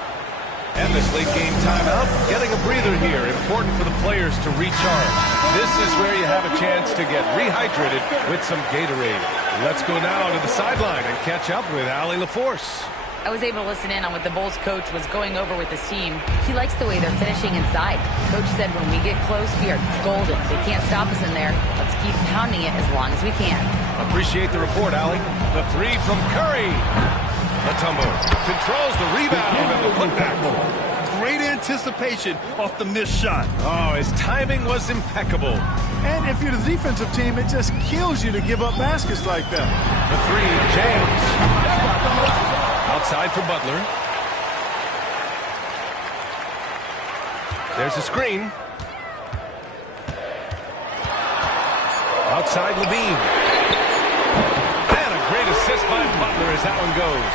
And this late game timeout, getting a breather here. Important for the players to recharge. This is where you have a chance to get rehydrated with some Gatorade. Let's go now to the sideline and catch up with Allie LaForce. I was able to listen in on what the Bulls coach was going over with his team. He likes the way they're finishing inside. Coach said when we get close, we are golden. They can't stop us in there. Let's keep pounding it as long as we can. Appreciate the report, Allie. The 3 from Curry. Mutombo controls the rebound and the putback. Great anticipation off the missed shot. Oh, his timing was impeccable. And if you're the defensive team, it just kills you to give up baskets like that. The 3, James. Outside for Butler. There's a screen. Outside Levine. And a great assist by Butler as that one goes.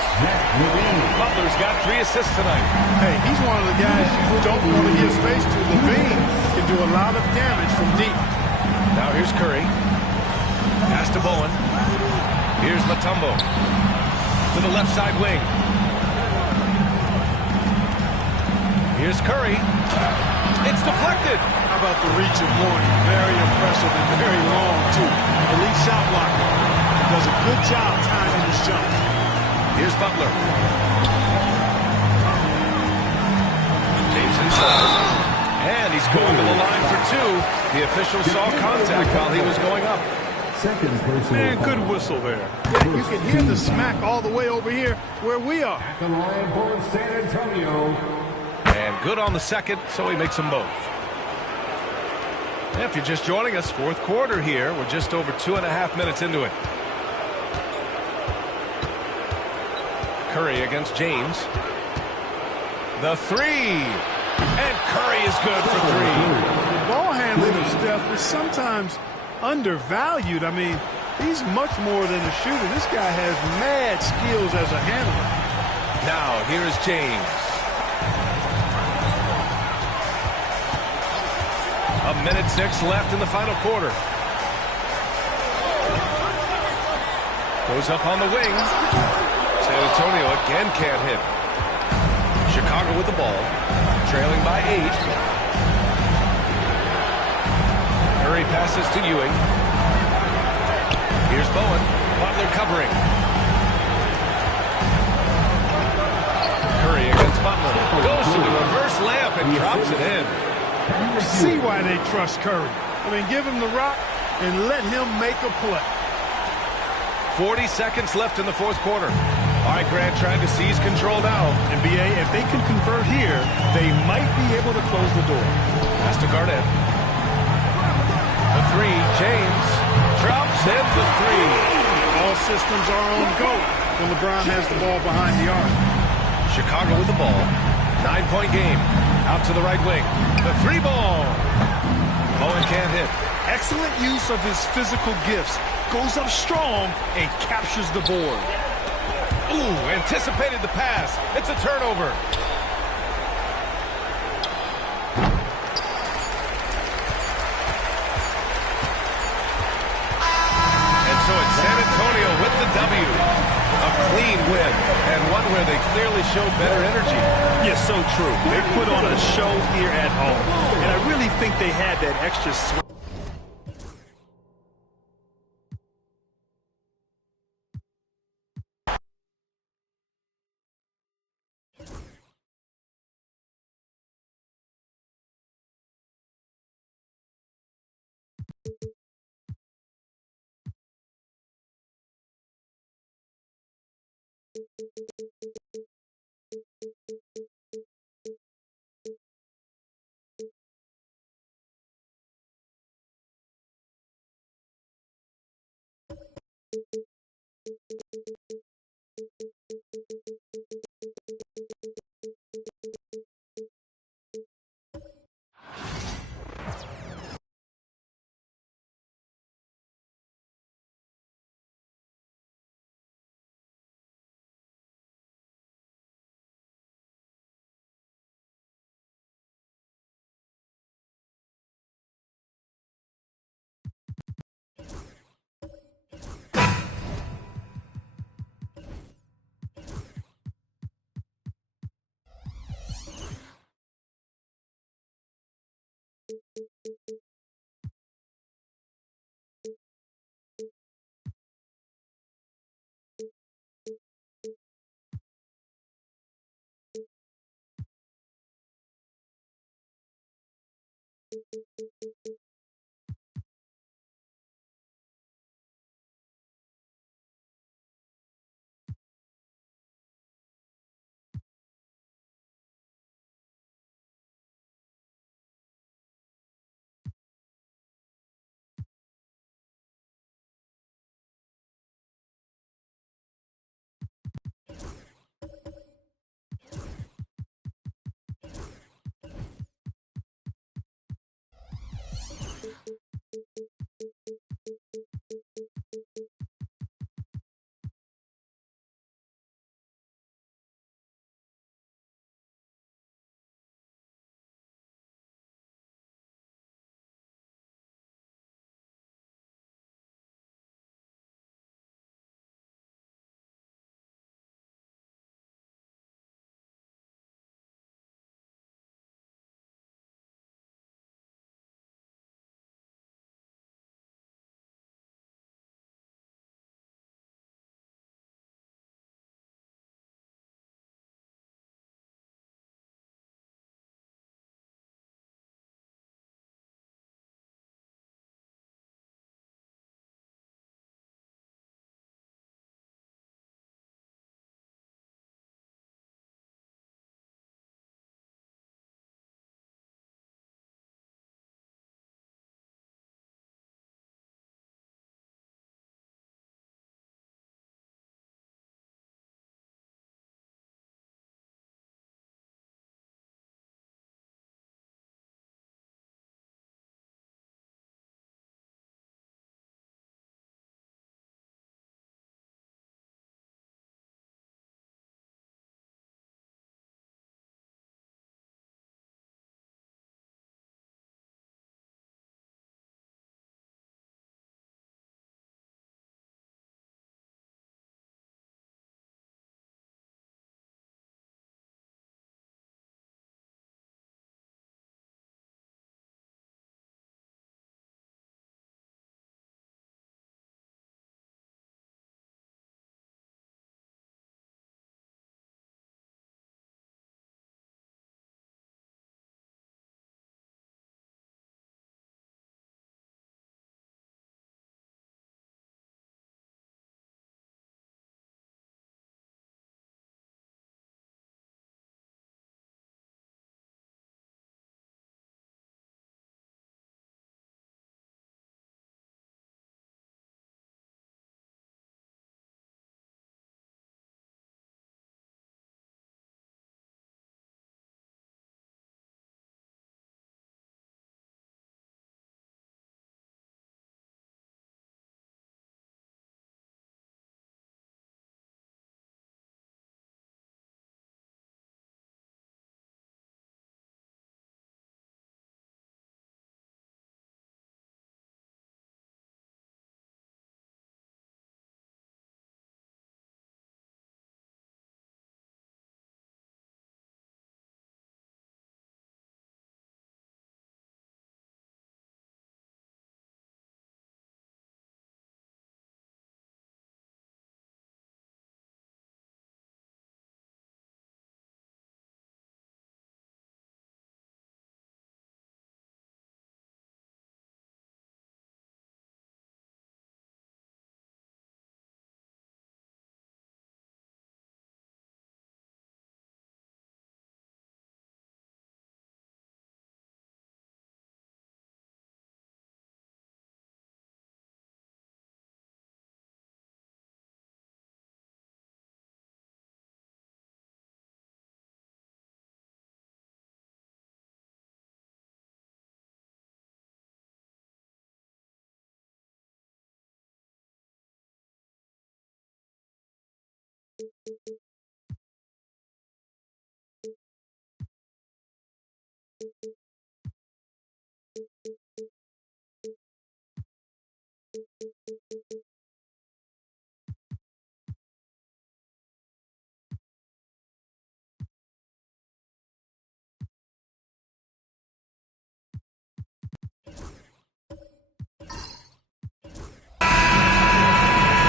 Butler's got 3 assists tonight. Hey, he's one of the guys you don't want to give space to. Levine can do a lot of damage from deep. Now here's Curry. Pass to Bowen. Here's Mutombo. To the left side wing. Here's Curry. It's deflected. How about the reach of Bowen? Very impressive and very long, too. Elite shot blocker. Does a good job timing his jump. Here's Butler. James inside. And he's going to the line for 2. The official saw contact while he was going up. Man, good whistle there. Yeah, you can hear the smack all the way over here where we are. At the line for San Antonio. And good on the second, so he makes them both. And if you're just joining us, 4th quarter here. We're just over 2.5 minutes into it. Curry against James. The 3. And Curry is good for 3. The ball handling of Steph is sometimes undervalued. I mean, he's much more than a shooter. This guy has mad skills as a handler. Now, here's James. 1:06 left in the final quarter. Goes up on the wing. San Antonio again can't hit. Chicago with the ball. Trailing by 8. Curry passes to Ewing. Here's Bowen. Butler covering. Curry against Butler. Goes to the reverse layup and drops it in. See why they trust Curry. I mean, give him the rock and let him make a play. 40 seconds left in the 4th quarter. All right, Grant trying to seize control now. NBA, if they can convert here, they might be able to close the door. Pass to Garnett. The 3, James. Drops in the 3. All systems are on go when LeBron has the ball behind the arc. Chicago with the ball. 9-point game. Out to the right wing. The 3 ball. Bowen can't hit. Excellent use of his physical gifts. Goes up strong and captures the board. Ooh, anticipated the pass. It's a turnover. And so it's San Antonio with the W. A clean win, and one where they clearly showed better energy. Yes, so true. They put on a show here at home, and I really think they had that extra swing.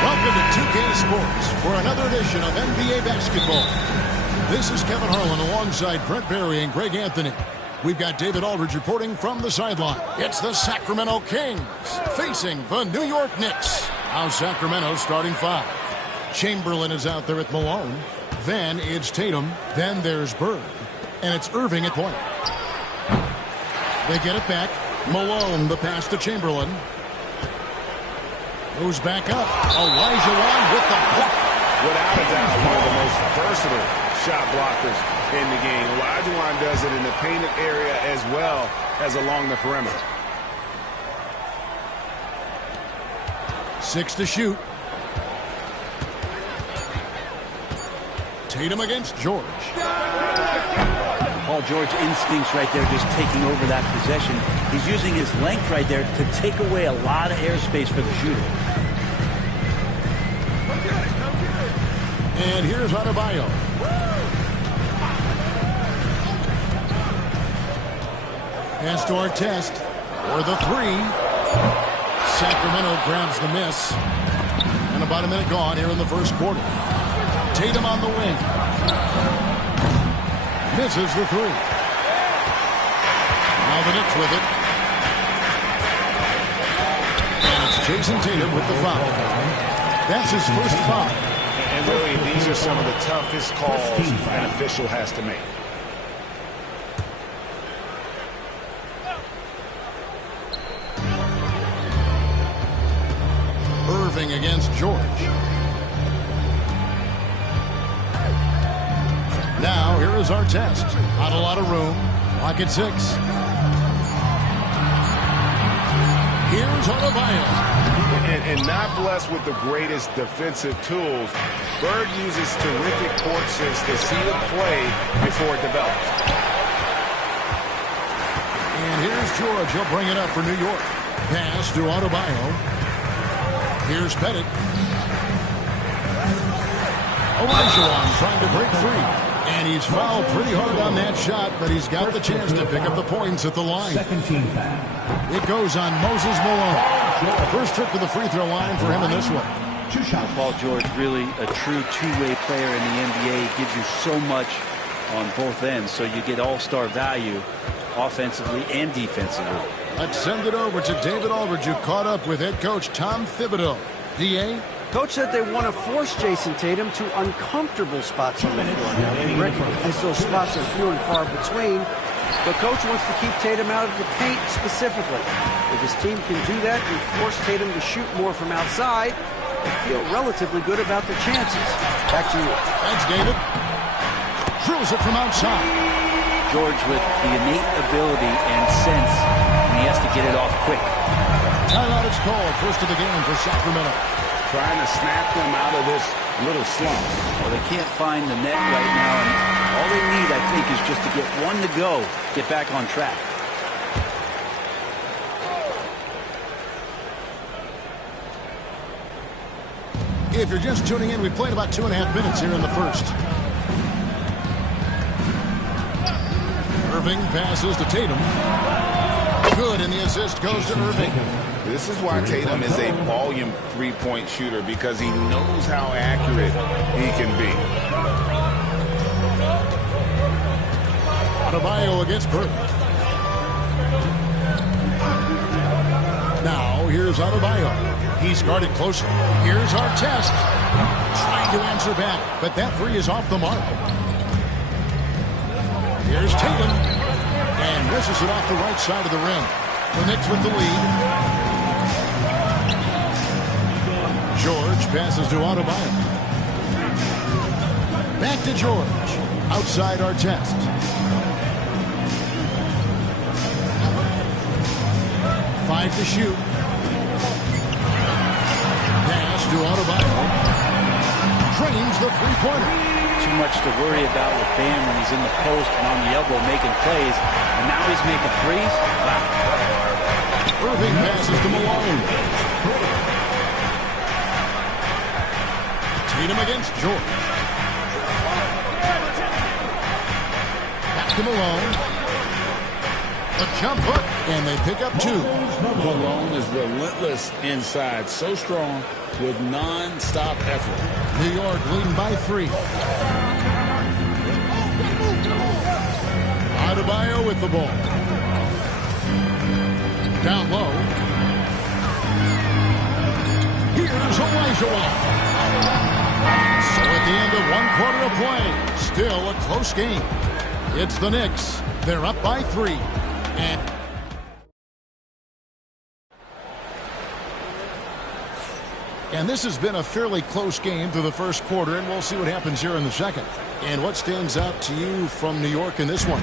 Welcome to 2K Sports for another edition of NBA basketball. This is Kevin Harlan alongside Brent Barry and Greg Anthony. We've got David Aldridge reporting from the sideline. It's the Sacramento Kings facing the New York Knicks. Now Sacramento starting five. Chamberlain is out there at Malone. Then it's Tatum. Then there's Bird. And it's Irving at point. They get it back. Malone, the pass to Chamberlain. Goes back up. Olajuwon with the block. Without a doubt, one of the most versatile shot blockers in the game. Olajuwon does it in the painted area as well as along the perimeter. 6 to shoot. Tatum against George. Paul George instincts right there, just taking over that possession. He's using his length right there to take away a lot of airspace for the shooter. And here's Adebayo. Pass to Artest for the three. Sacramento grabs the miss. And about a minute gone here in the first quarter. Tatum on the wing. Misses the three. Now the Knicks with it. And it's Jason Tatum with the foul. That's his first foul. And really, these are some of the toughest calls an official has to make. Irving against George. Now, here is Artest. Not a lot of room. Clock at 6. Here's Adebayo. And not blessed with the greatest defensive tools, Bird uses terrific court sense to see the play before it develops. And here's George. He'll bring it up for New York. Pass to Adebayo. Here's Pettit. Olajuwon trying to break free. And he's fouled pretty hard on that shot, but he's got the chance to pick up the points at the line. Second team foul. It goes on Moses Malone. First trip to the free throw line for him in this one. Paul George, really a true two-way player in the NBA. Gives you so much on both ends, so you get all-star value offensively and defensively. Let's send it over to David Aldridge, who caught up with head coach Tom Thibodeau. DA? Coach said they want to force Jason Tatum to uncomfortable spots on the floor. Now, they recognize those spots are few and far between, but Coach wants to keep Tatum out of the paint specifically. If his team can do that and force Tatum to shoot more from outside, they feel relatively good about their chances. Back to you. Thanks, David. Drills it from outside. George with the innate ability and sense, and he has to get it off quick. Timeout is called. First of the game for Sacramento. Trying to snap them out of this little slump. Well, they can't find the net right now, and all they need, I think, is just to get one to go, get back on track. If you're just tuning in, we played about 2.5 minutes here in the first. Irving passes to Tatum. Good, and the assist goes to Irving. This is why Tatum is a volume three-point shooter, because he knows how accurate he can be. Adebayo against Bird. Now, here's Adebayo. He's guarded closer. Here's Artest. Trying to answer back, but that three is off the mark. Here's Tatum. And misses it off the right side of the rim. The Knicks with the lead. George passes to Adebayo. Back to George. Outside Artest. Five to shoot. Pass to Adebayo. drains the three-pointer. Too much to worry about with Bam when he's in the post and on the elbow making plays. And now he's making threes. Wow. Irving passes to Malone. Tatum against George. Back to Malone. A jump hook, and they pick up 2. Malone is relentless inside, so strong with non-stop effort. New York leading by 3. Adebayo with the ball. Down low. Here's Olajuwon. So at the end of 1 quarter of play, still a close game. It's the Knicks. They're up by 3. And this has been a fairly close game through the first quarter, and we'll see what happens here in the second. And what stands out to you from New York in this one?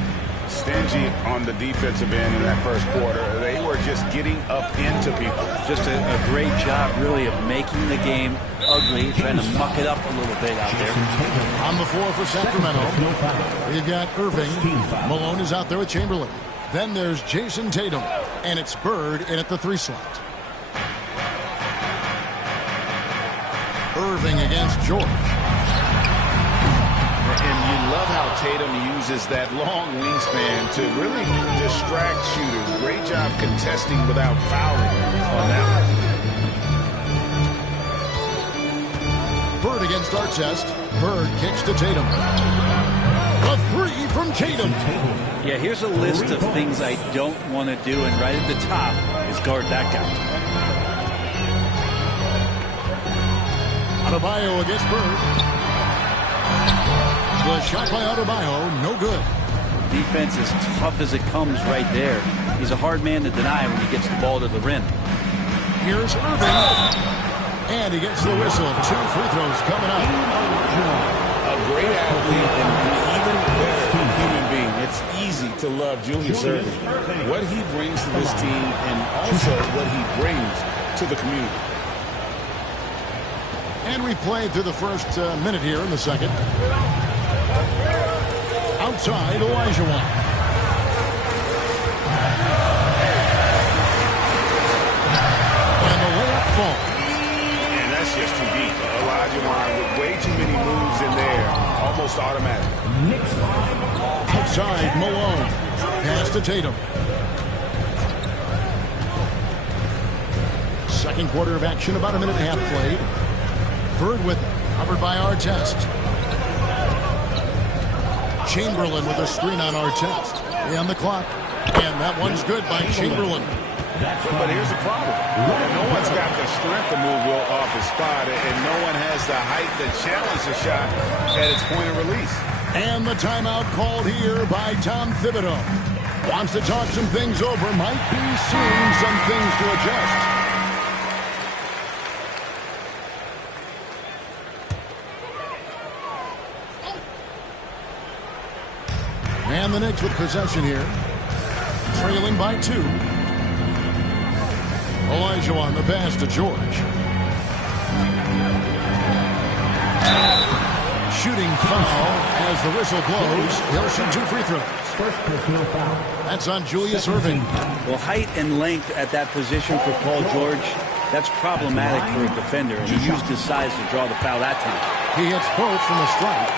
Stingy on the defensive end in that first quarter. They were just getting up into people. Just a great job, really, of making the game ugly, trying to muck it up a little bit out there. On the floor for Sacramento, we've got Irving. Malone is out there with Chamberlain. Then there's Jason Tatum, and it's Bird in at the 3 slot. Irving against George. And you love how Tatum uses that long wingspan to really distract shooters. Great job contesting without fouling on that one. Bird against Artest. Bird kicks to Tatum. A 3 from Tatum. Yeah, here's a list of things I don't want to do, and right at the top is guard that guy. Adebayo against Bird. The shot by Adebayo, no good. Defense as tough as it comes right there. He's a hard man to deny when he gets the ball to the rim. Here's Irving. And he gets the whistle. 2 free throws coming up. A great athlete and an even better human being. It's easy to love Julius Irving. What he brings to this team and also what he brings to the community. And we played through the first minute here in the second. Outside, Olajuwon. And the layup falls. And that's just too deep. Olajuwon with way too many moves in there. Almost automatic. Outside, Malone. Pass to Tatum. Second quarter of action, about a minute and a half played. Bird with it, covered by Artest. Chamberlain with a screen on Artest. And the clock. And that one's good by Chamberlain. But here's the problem. No one's got the strength to move Will off his spot, and no one has the height to challenge the shot at its point of release. And the timeout called here by Tom Thibodeau. Wants to talk some things over. Might be seeing some things to adjust. And the Knicks with possession here. Trailing by 2. Olajuwon the pass to George. Shooting foul as the whistle blows. He'll shoot 2 free throws. First personal foul. That's on Julius Irving. Well, height and length at that position for Paul George, that's problematic for a defender, and he used his size to draw the foul that time. He hits both from the strike.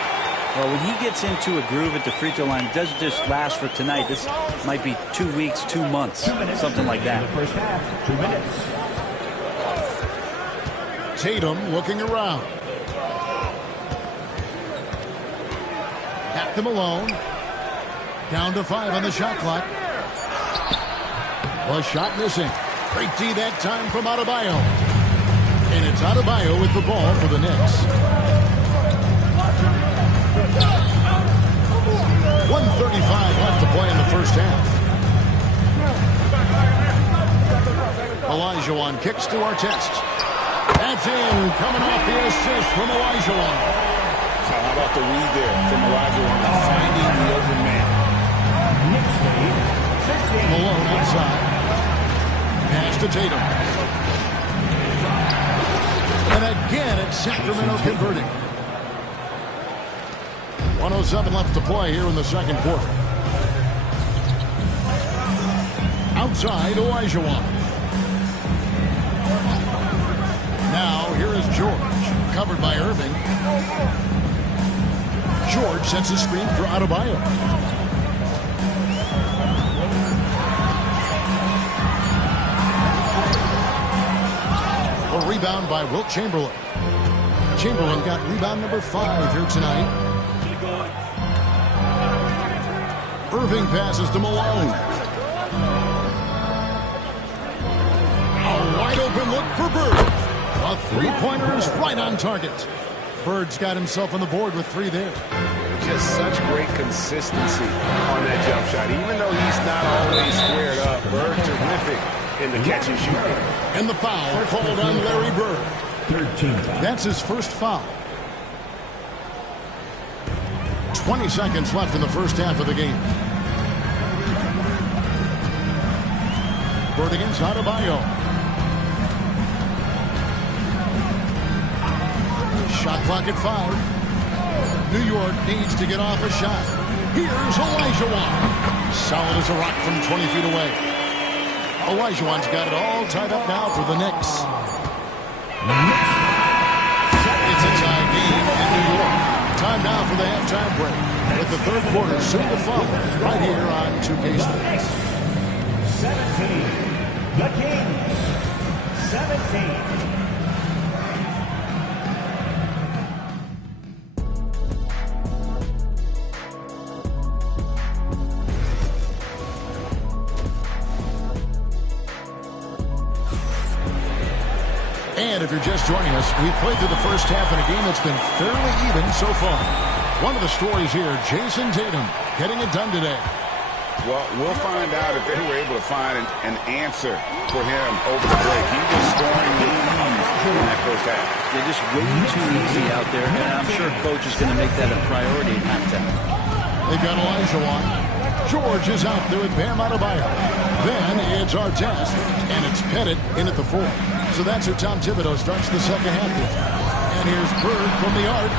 Well, when he gets into a groove at the free throw line, it doesn't just last for tonight. This might be 2 weeks, 2 months, something like that. First half, 2 minutes. Tatum looking around. Back to Malone. Down to 5 on the shot clock. The shot missing. Great D that time from Adebayo. And it's Adebayo with the ball for the Knicks. 1:35 left to play in the first half. Olajuwon kicks to Artest. That's in, coming off the assist from Olajuwon. So how about the read there from Olajuwon, finding the open man. Malone outside. Pass to Tatum. And again, it's Sacramento converting. 1:07 left to play here in the second quarter. Outside, Olajuwon. Now, here is George, covered by Irving. George sets a screen for Adebayo. A rebound by Wilt Chamberlain. Chamberlain got rebound number 5 here tonight. Irving passes to Malone. A wide open look for Bird. A three-pointer is right on target. Bird's got himself on the board with 3 there. Just such great consistency on that jump shot. Even though he's not always squared up, Bird terrific in the catch and shoot. And the foul called on Larry Bird. 13. That's his first foul. 20 seconds left in the first half of the game. Bird against Adebayo. Shot clock at 5. New York needs to get off a shot. Here's Olajuwon. Solid as a rock from 20 feet away. Olajuwon's got it all tied up now for the Knicks. It's a tie game in New York. Time now for the halftime break. With the third quarter soon to follow right here on 2K Sports. 17. The Kings. 17. And if you're just joining us, we've played through the first half in a game that's been fairly even so far. One of the stories here, Jason Tatum getting it done today. Well, we'll find out if they were able to find an answer for him over the break. He was scoring with ease in that first half. They're just way too easy out there, and I'm sure Coach is going to make that a priority at halftime. They've got Olajuwon. George is out there with Bam Adebayo. Then it's Artest, and it's Pettit in at the 4. So that's who Tom Thibodeau starts the second half with. And here's Bird from the arc.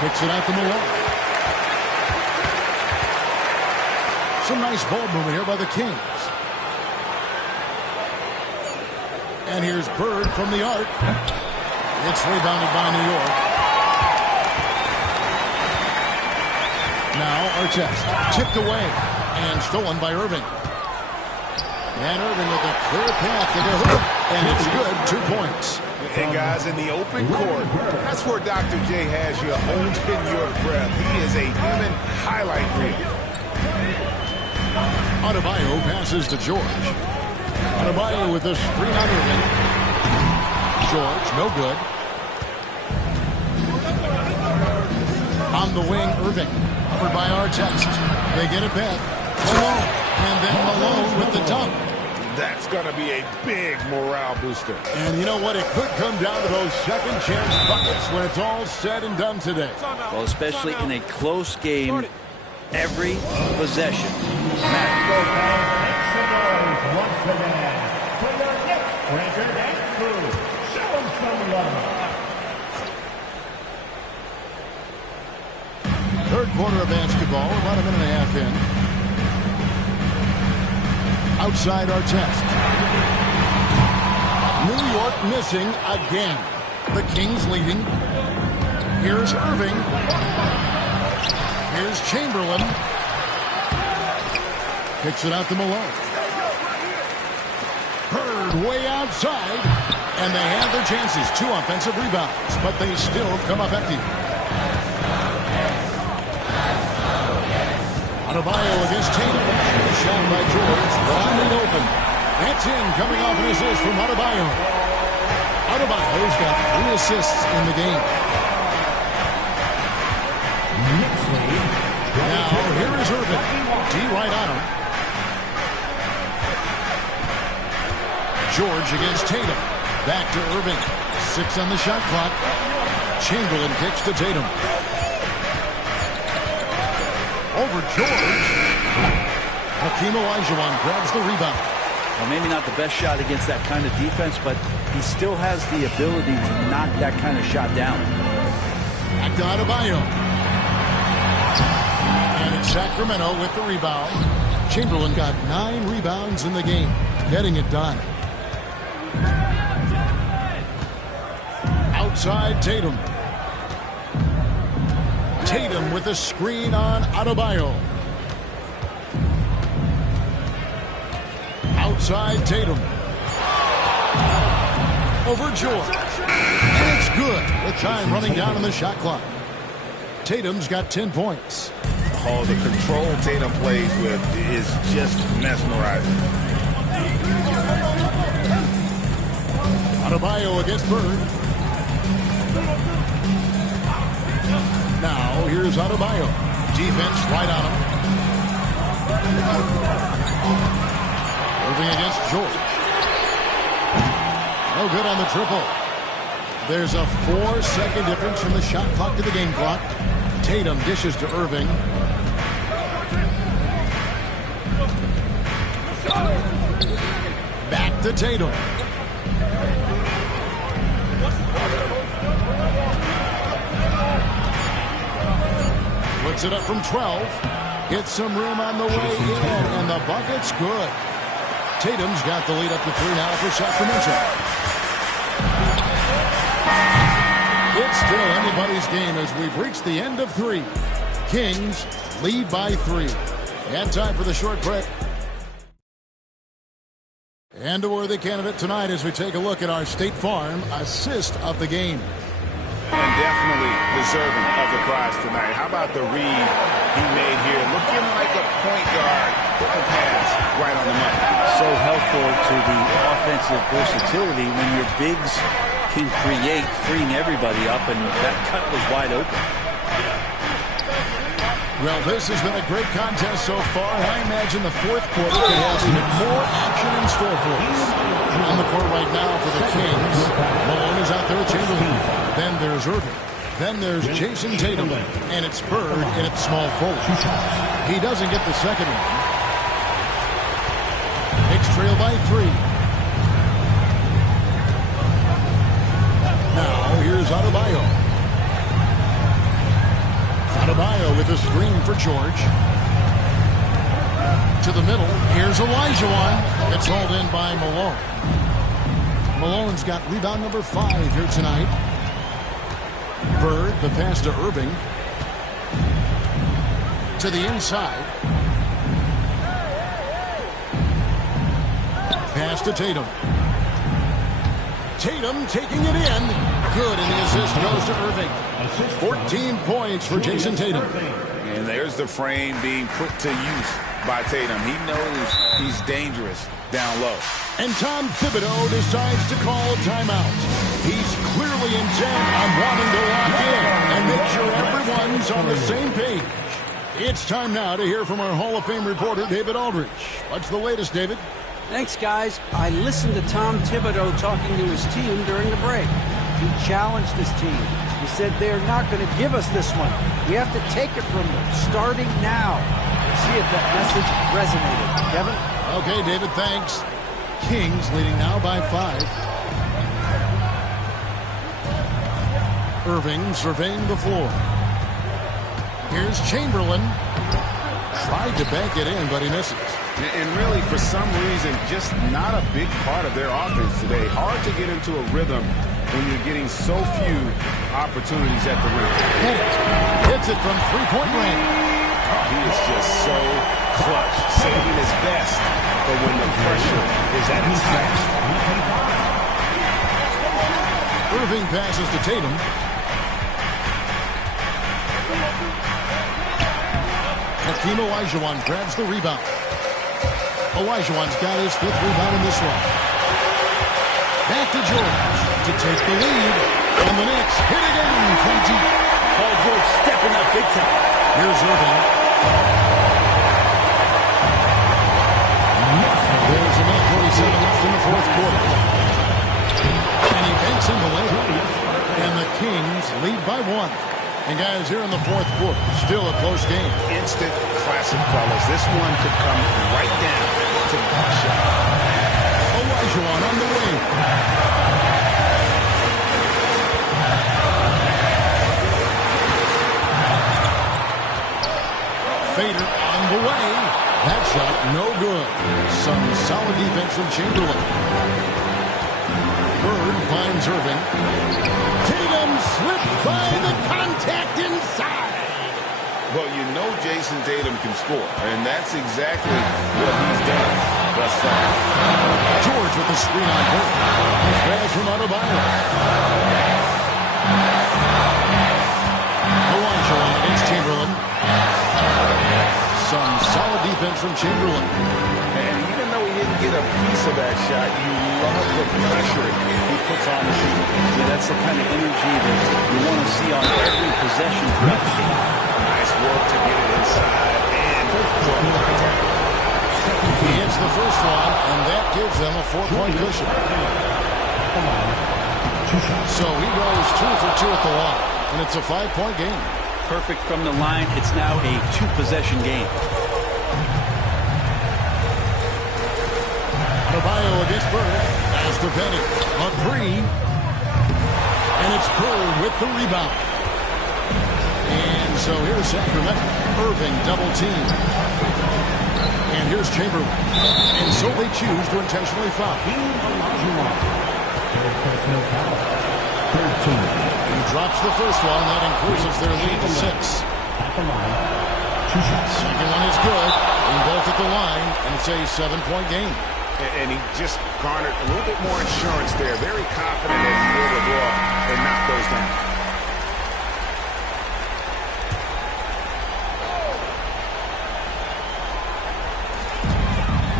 Kicks it out to Malone. Some nice ball movement here by the Kings. And here's Bird from the arc. It's rebounded by New York. Now Artest tipped away and stolen by Irving. And Irving with a clear path to the hoop. And it's good, 2 points. Hey, guys, in the open court, that's where Dr. J has you holding your breath. He is a human highlight reel. Adebayo passes to George. Adebayo with this screen on Irving. George, no good. On the wing, Irving. Covered by Artest. They get it back. Malone. And then Malone with the dunk. That's going to be a big morale booster. And you know what? It could come down to those second chance buckets when it's all said and done today. Well, especially in a close game, every possession matters. Third quarter of basketball, about a minute and a half in. Outside Artest. New York missing again. The Kings leading. Here's Irving. Here's Chamberlain. Kicks it out to Malone. Bird way outside. And they have their chances. 2 offensive rebounds. But they still come up empty. Adebayo against Tatum. Shot by George. Wide open. That's in. Coming off an assist from Adebayo. Adebayo's got 3 assists in the game. Now, here is Irving. D right on him. George against Tatum. Back to Irving. 6 on the shot clock. Chamberlain kicks to Tatum. Over George. Hakeem Olajuwon grabs the rebound. Well, maybe not the best shot against that kind of defense, but he still has the ability to knock that kind of shot down. Back to Adebayo. And it's Sacramento with the rebound. Chamberlain got 9 rebounds in the game, getting it done. Outside Tatum. Tatum with a screen on Adebayo. Outside Tatum. Over George. And it's good with time running down on the shot clock. Tatum's got 10 points. Oh, the control Tatum plays with is just mesmerizing. Adebayo against Bird. Now, here's Adebayo. Defense right on him. Irving against George. No good on the triple. There's a 4-second difference from the shot clock to the game clock. Tatum dishes to Irving. Back to Tatum. Puts it up from 12. Gets some room on the way in, and the bucket's good. Tatum's got the lead up to 3 now for Sacramento. It's still anybody's game as we've reached the end of 3. Kings lead by 3. And time for the short break. And a worthy candidate tonight as we take a look at our State Farm assist of the game. And definitely deserving of the prize tonight. How about the read he made here? Looking like a point guard. The pass right on the money. So helpful to the offensive versatility when your bigs can create, freeing everybody up, and that cut was wide open. Well, this has been a great contest so far. I imagine the fourth quarter could have even more action in store for us. On the court right now for the Kings. Malone is out there with Chamberlain. Then there's Irving. Then there's Jason Tatum. And it's Bird in its small forward. He doesn't get the second one. Knicks trail by 3. Now, here's Adebayo. Adebayo with a screen for George. To the middle. Here's Olajuwon. It's hauled in by Malone. Malone's got rebound number 5 here tonight. Bird, the pass to Irving. To the inside. Pass to Tatum. Tatum taking it in. Good, and the assist goes to Irving. 14 points for Jason Tatum. And there's the frame being put to use by Tatum. He knows he's dangerous down low. And Tom Thibodeau decides to call a timeout. He's clearly intent on wanting to lock in and make sure everyone's on the same page. It's time now to hear from our Hall of Fame reporter, David Aldridge. What's the latest, David? Thanks, guys. I listened to Tom Thibodeau talking to his team during the break. He challenged his team. He said they're not going to give us this one. We have to take it from them, starting now. See if that message resonated. Kevin? Okay, David, thanks. Kings leading now by 5. Irving surveying the floor. Here's Chamberlain. Tried to bank it in, but he misses. And really, for some reason, just not a big part of their offense today. Hard to get into a rhythm when you're getting so few opportunities at the rim. Hits it from 3-point range. Oh, he is just so clutch, saving his best for when the pressure is at its highest. Irving passes to Tatum. Hakeem Olajuwon grabs the rebound. Olajuwon's got his 5th rebound in this one. Back to George to take the lead. And the Knicks hit again from deep. Paul George stepping up big time. Here's Irving. There's a minute 47 left in the fourth quarter. And he banks in the layup. And the Kings lead by 1. And guys, here in the fourth quarter, still a close game. Instant classic, fellas. This one could come right down to the shot. Olajuwon on the wing. shot, no good. Some solid defense from Chamberlain. Bird finds Irving. Tatum slips by the contact inside. Well, you know Jason Tatum can score, and that's exactly what he's done thus far. George with the screen on Bird. Pass from Adebayo. Olajuwon against Chamberlain. Some solid defense from Chamberlain. And even though he didn't get a piece of that shot, you love the pressure he puts on the shoot. Yeah, that's the kind of energy that you want to see on every possession throughout the game. Nice work to get it inside and draw contact. He hits the first one, and that gives them a 4-point cushion. So he goes 2 for 2 at the line, and it's a 5-point game. Perfect from the line. It's now a 2-possession game. Adebayo against Bird. Pass to Penny. A 3. And it's Bird with the rebound. And so here's Sacramento. Irving double team. And here's Chamberlain. And so they choose to intentionally foul. He drops the first one. That increases their lead to 6. Second one is good. They both at the line, and it's a 7-point game. And he just garnered a little bit more insurance there. Very confident that he will go up and knock those down.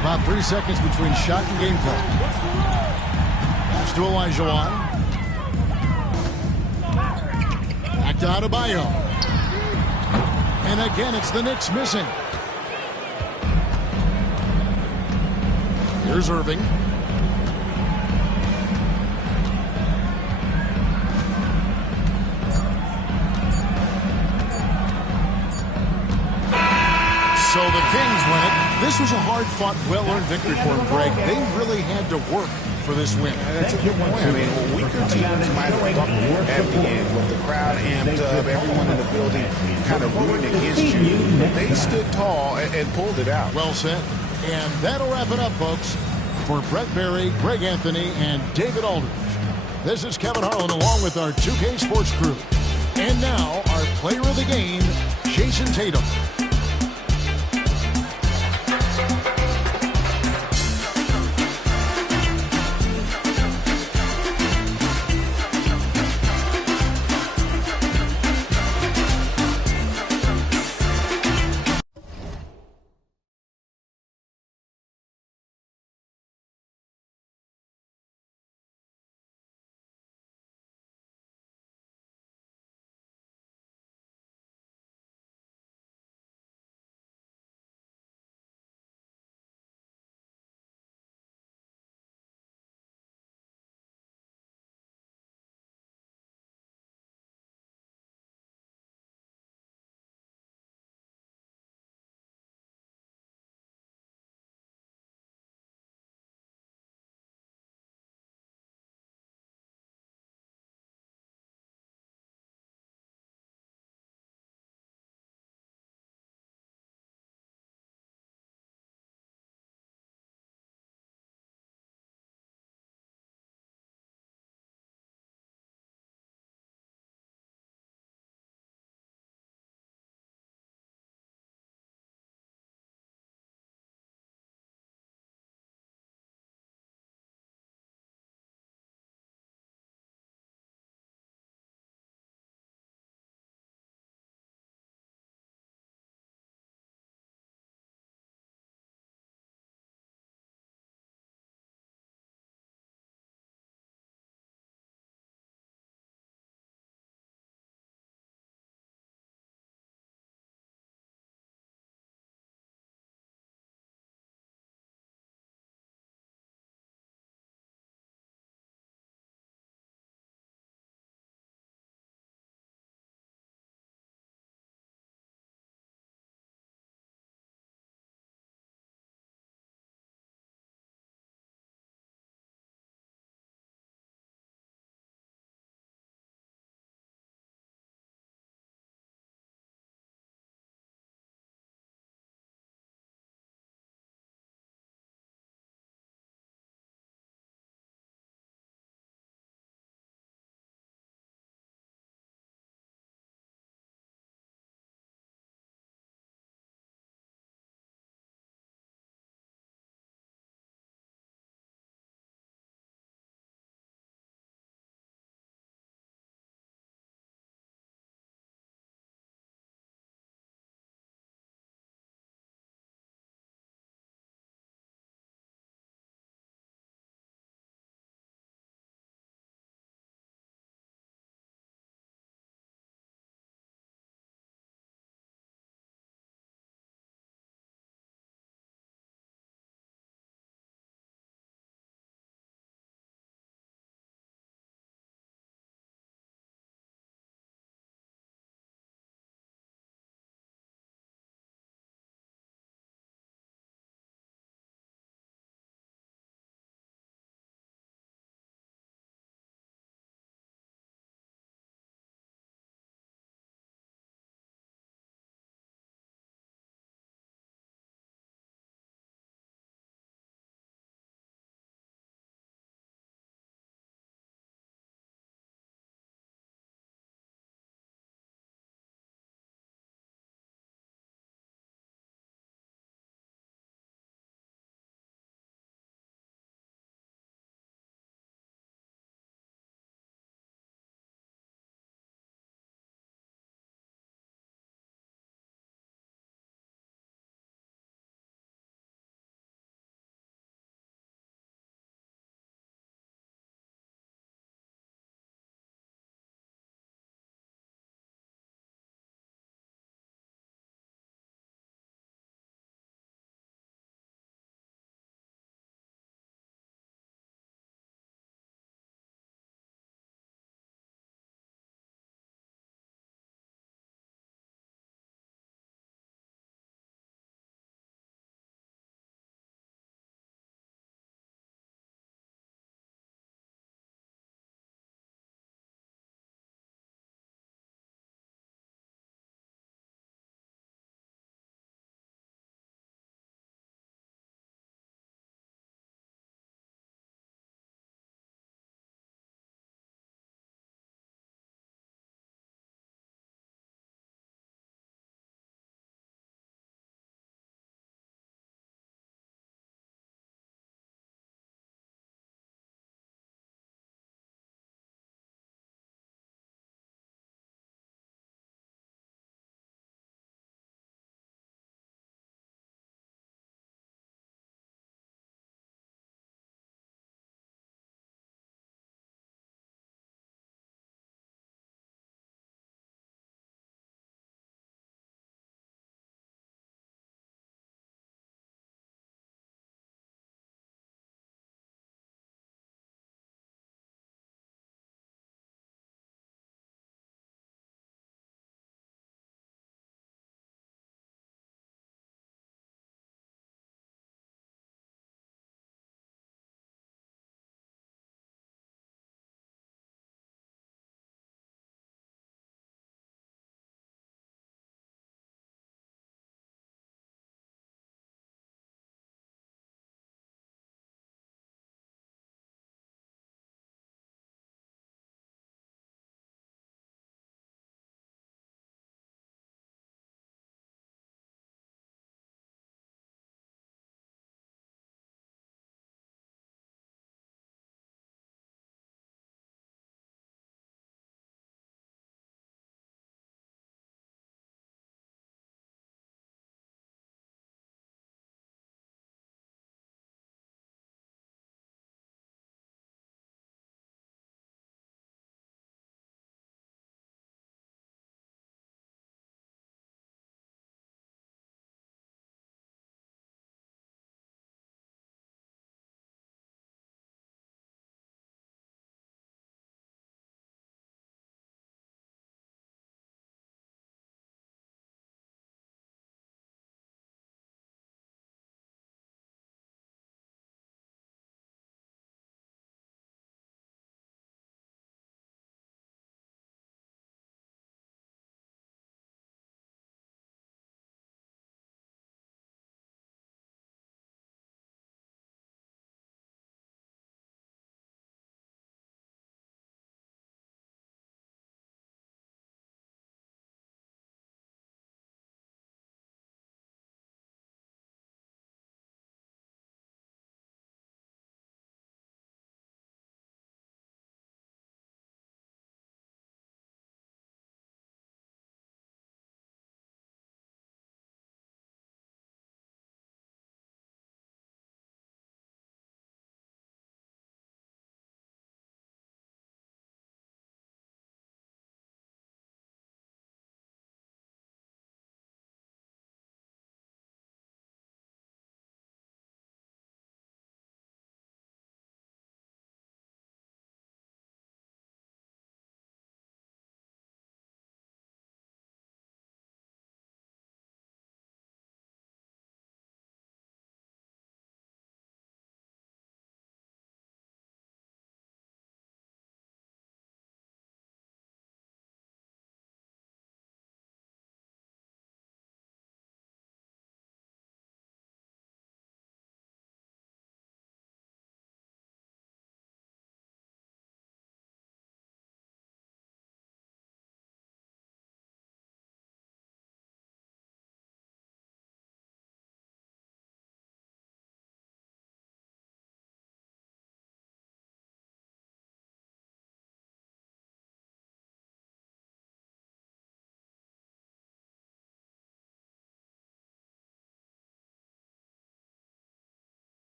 About 3 seconds between shot and game play. Pass to Olajuwon. Back to Adebayo. And again, it's the Knicks missing. Here's Irving. So the Kings win it. This was a hard-fought, well-earned victory for them, Greg. They really had to work for this win. That's a good point. I mean, weaker teams might have buckled at the end with the crowd amped up, everyone in the building kind of rooting against you. They stood tall and pulled it out. Well said. And that'll wrap it up, folks. For Brett Berry, Greg Anthony, and David Aldridge, this is Kevin Harlan along with our 2K Sports crew. And now, our player of the game, Jason Tatum.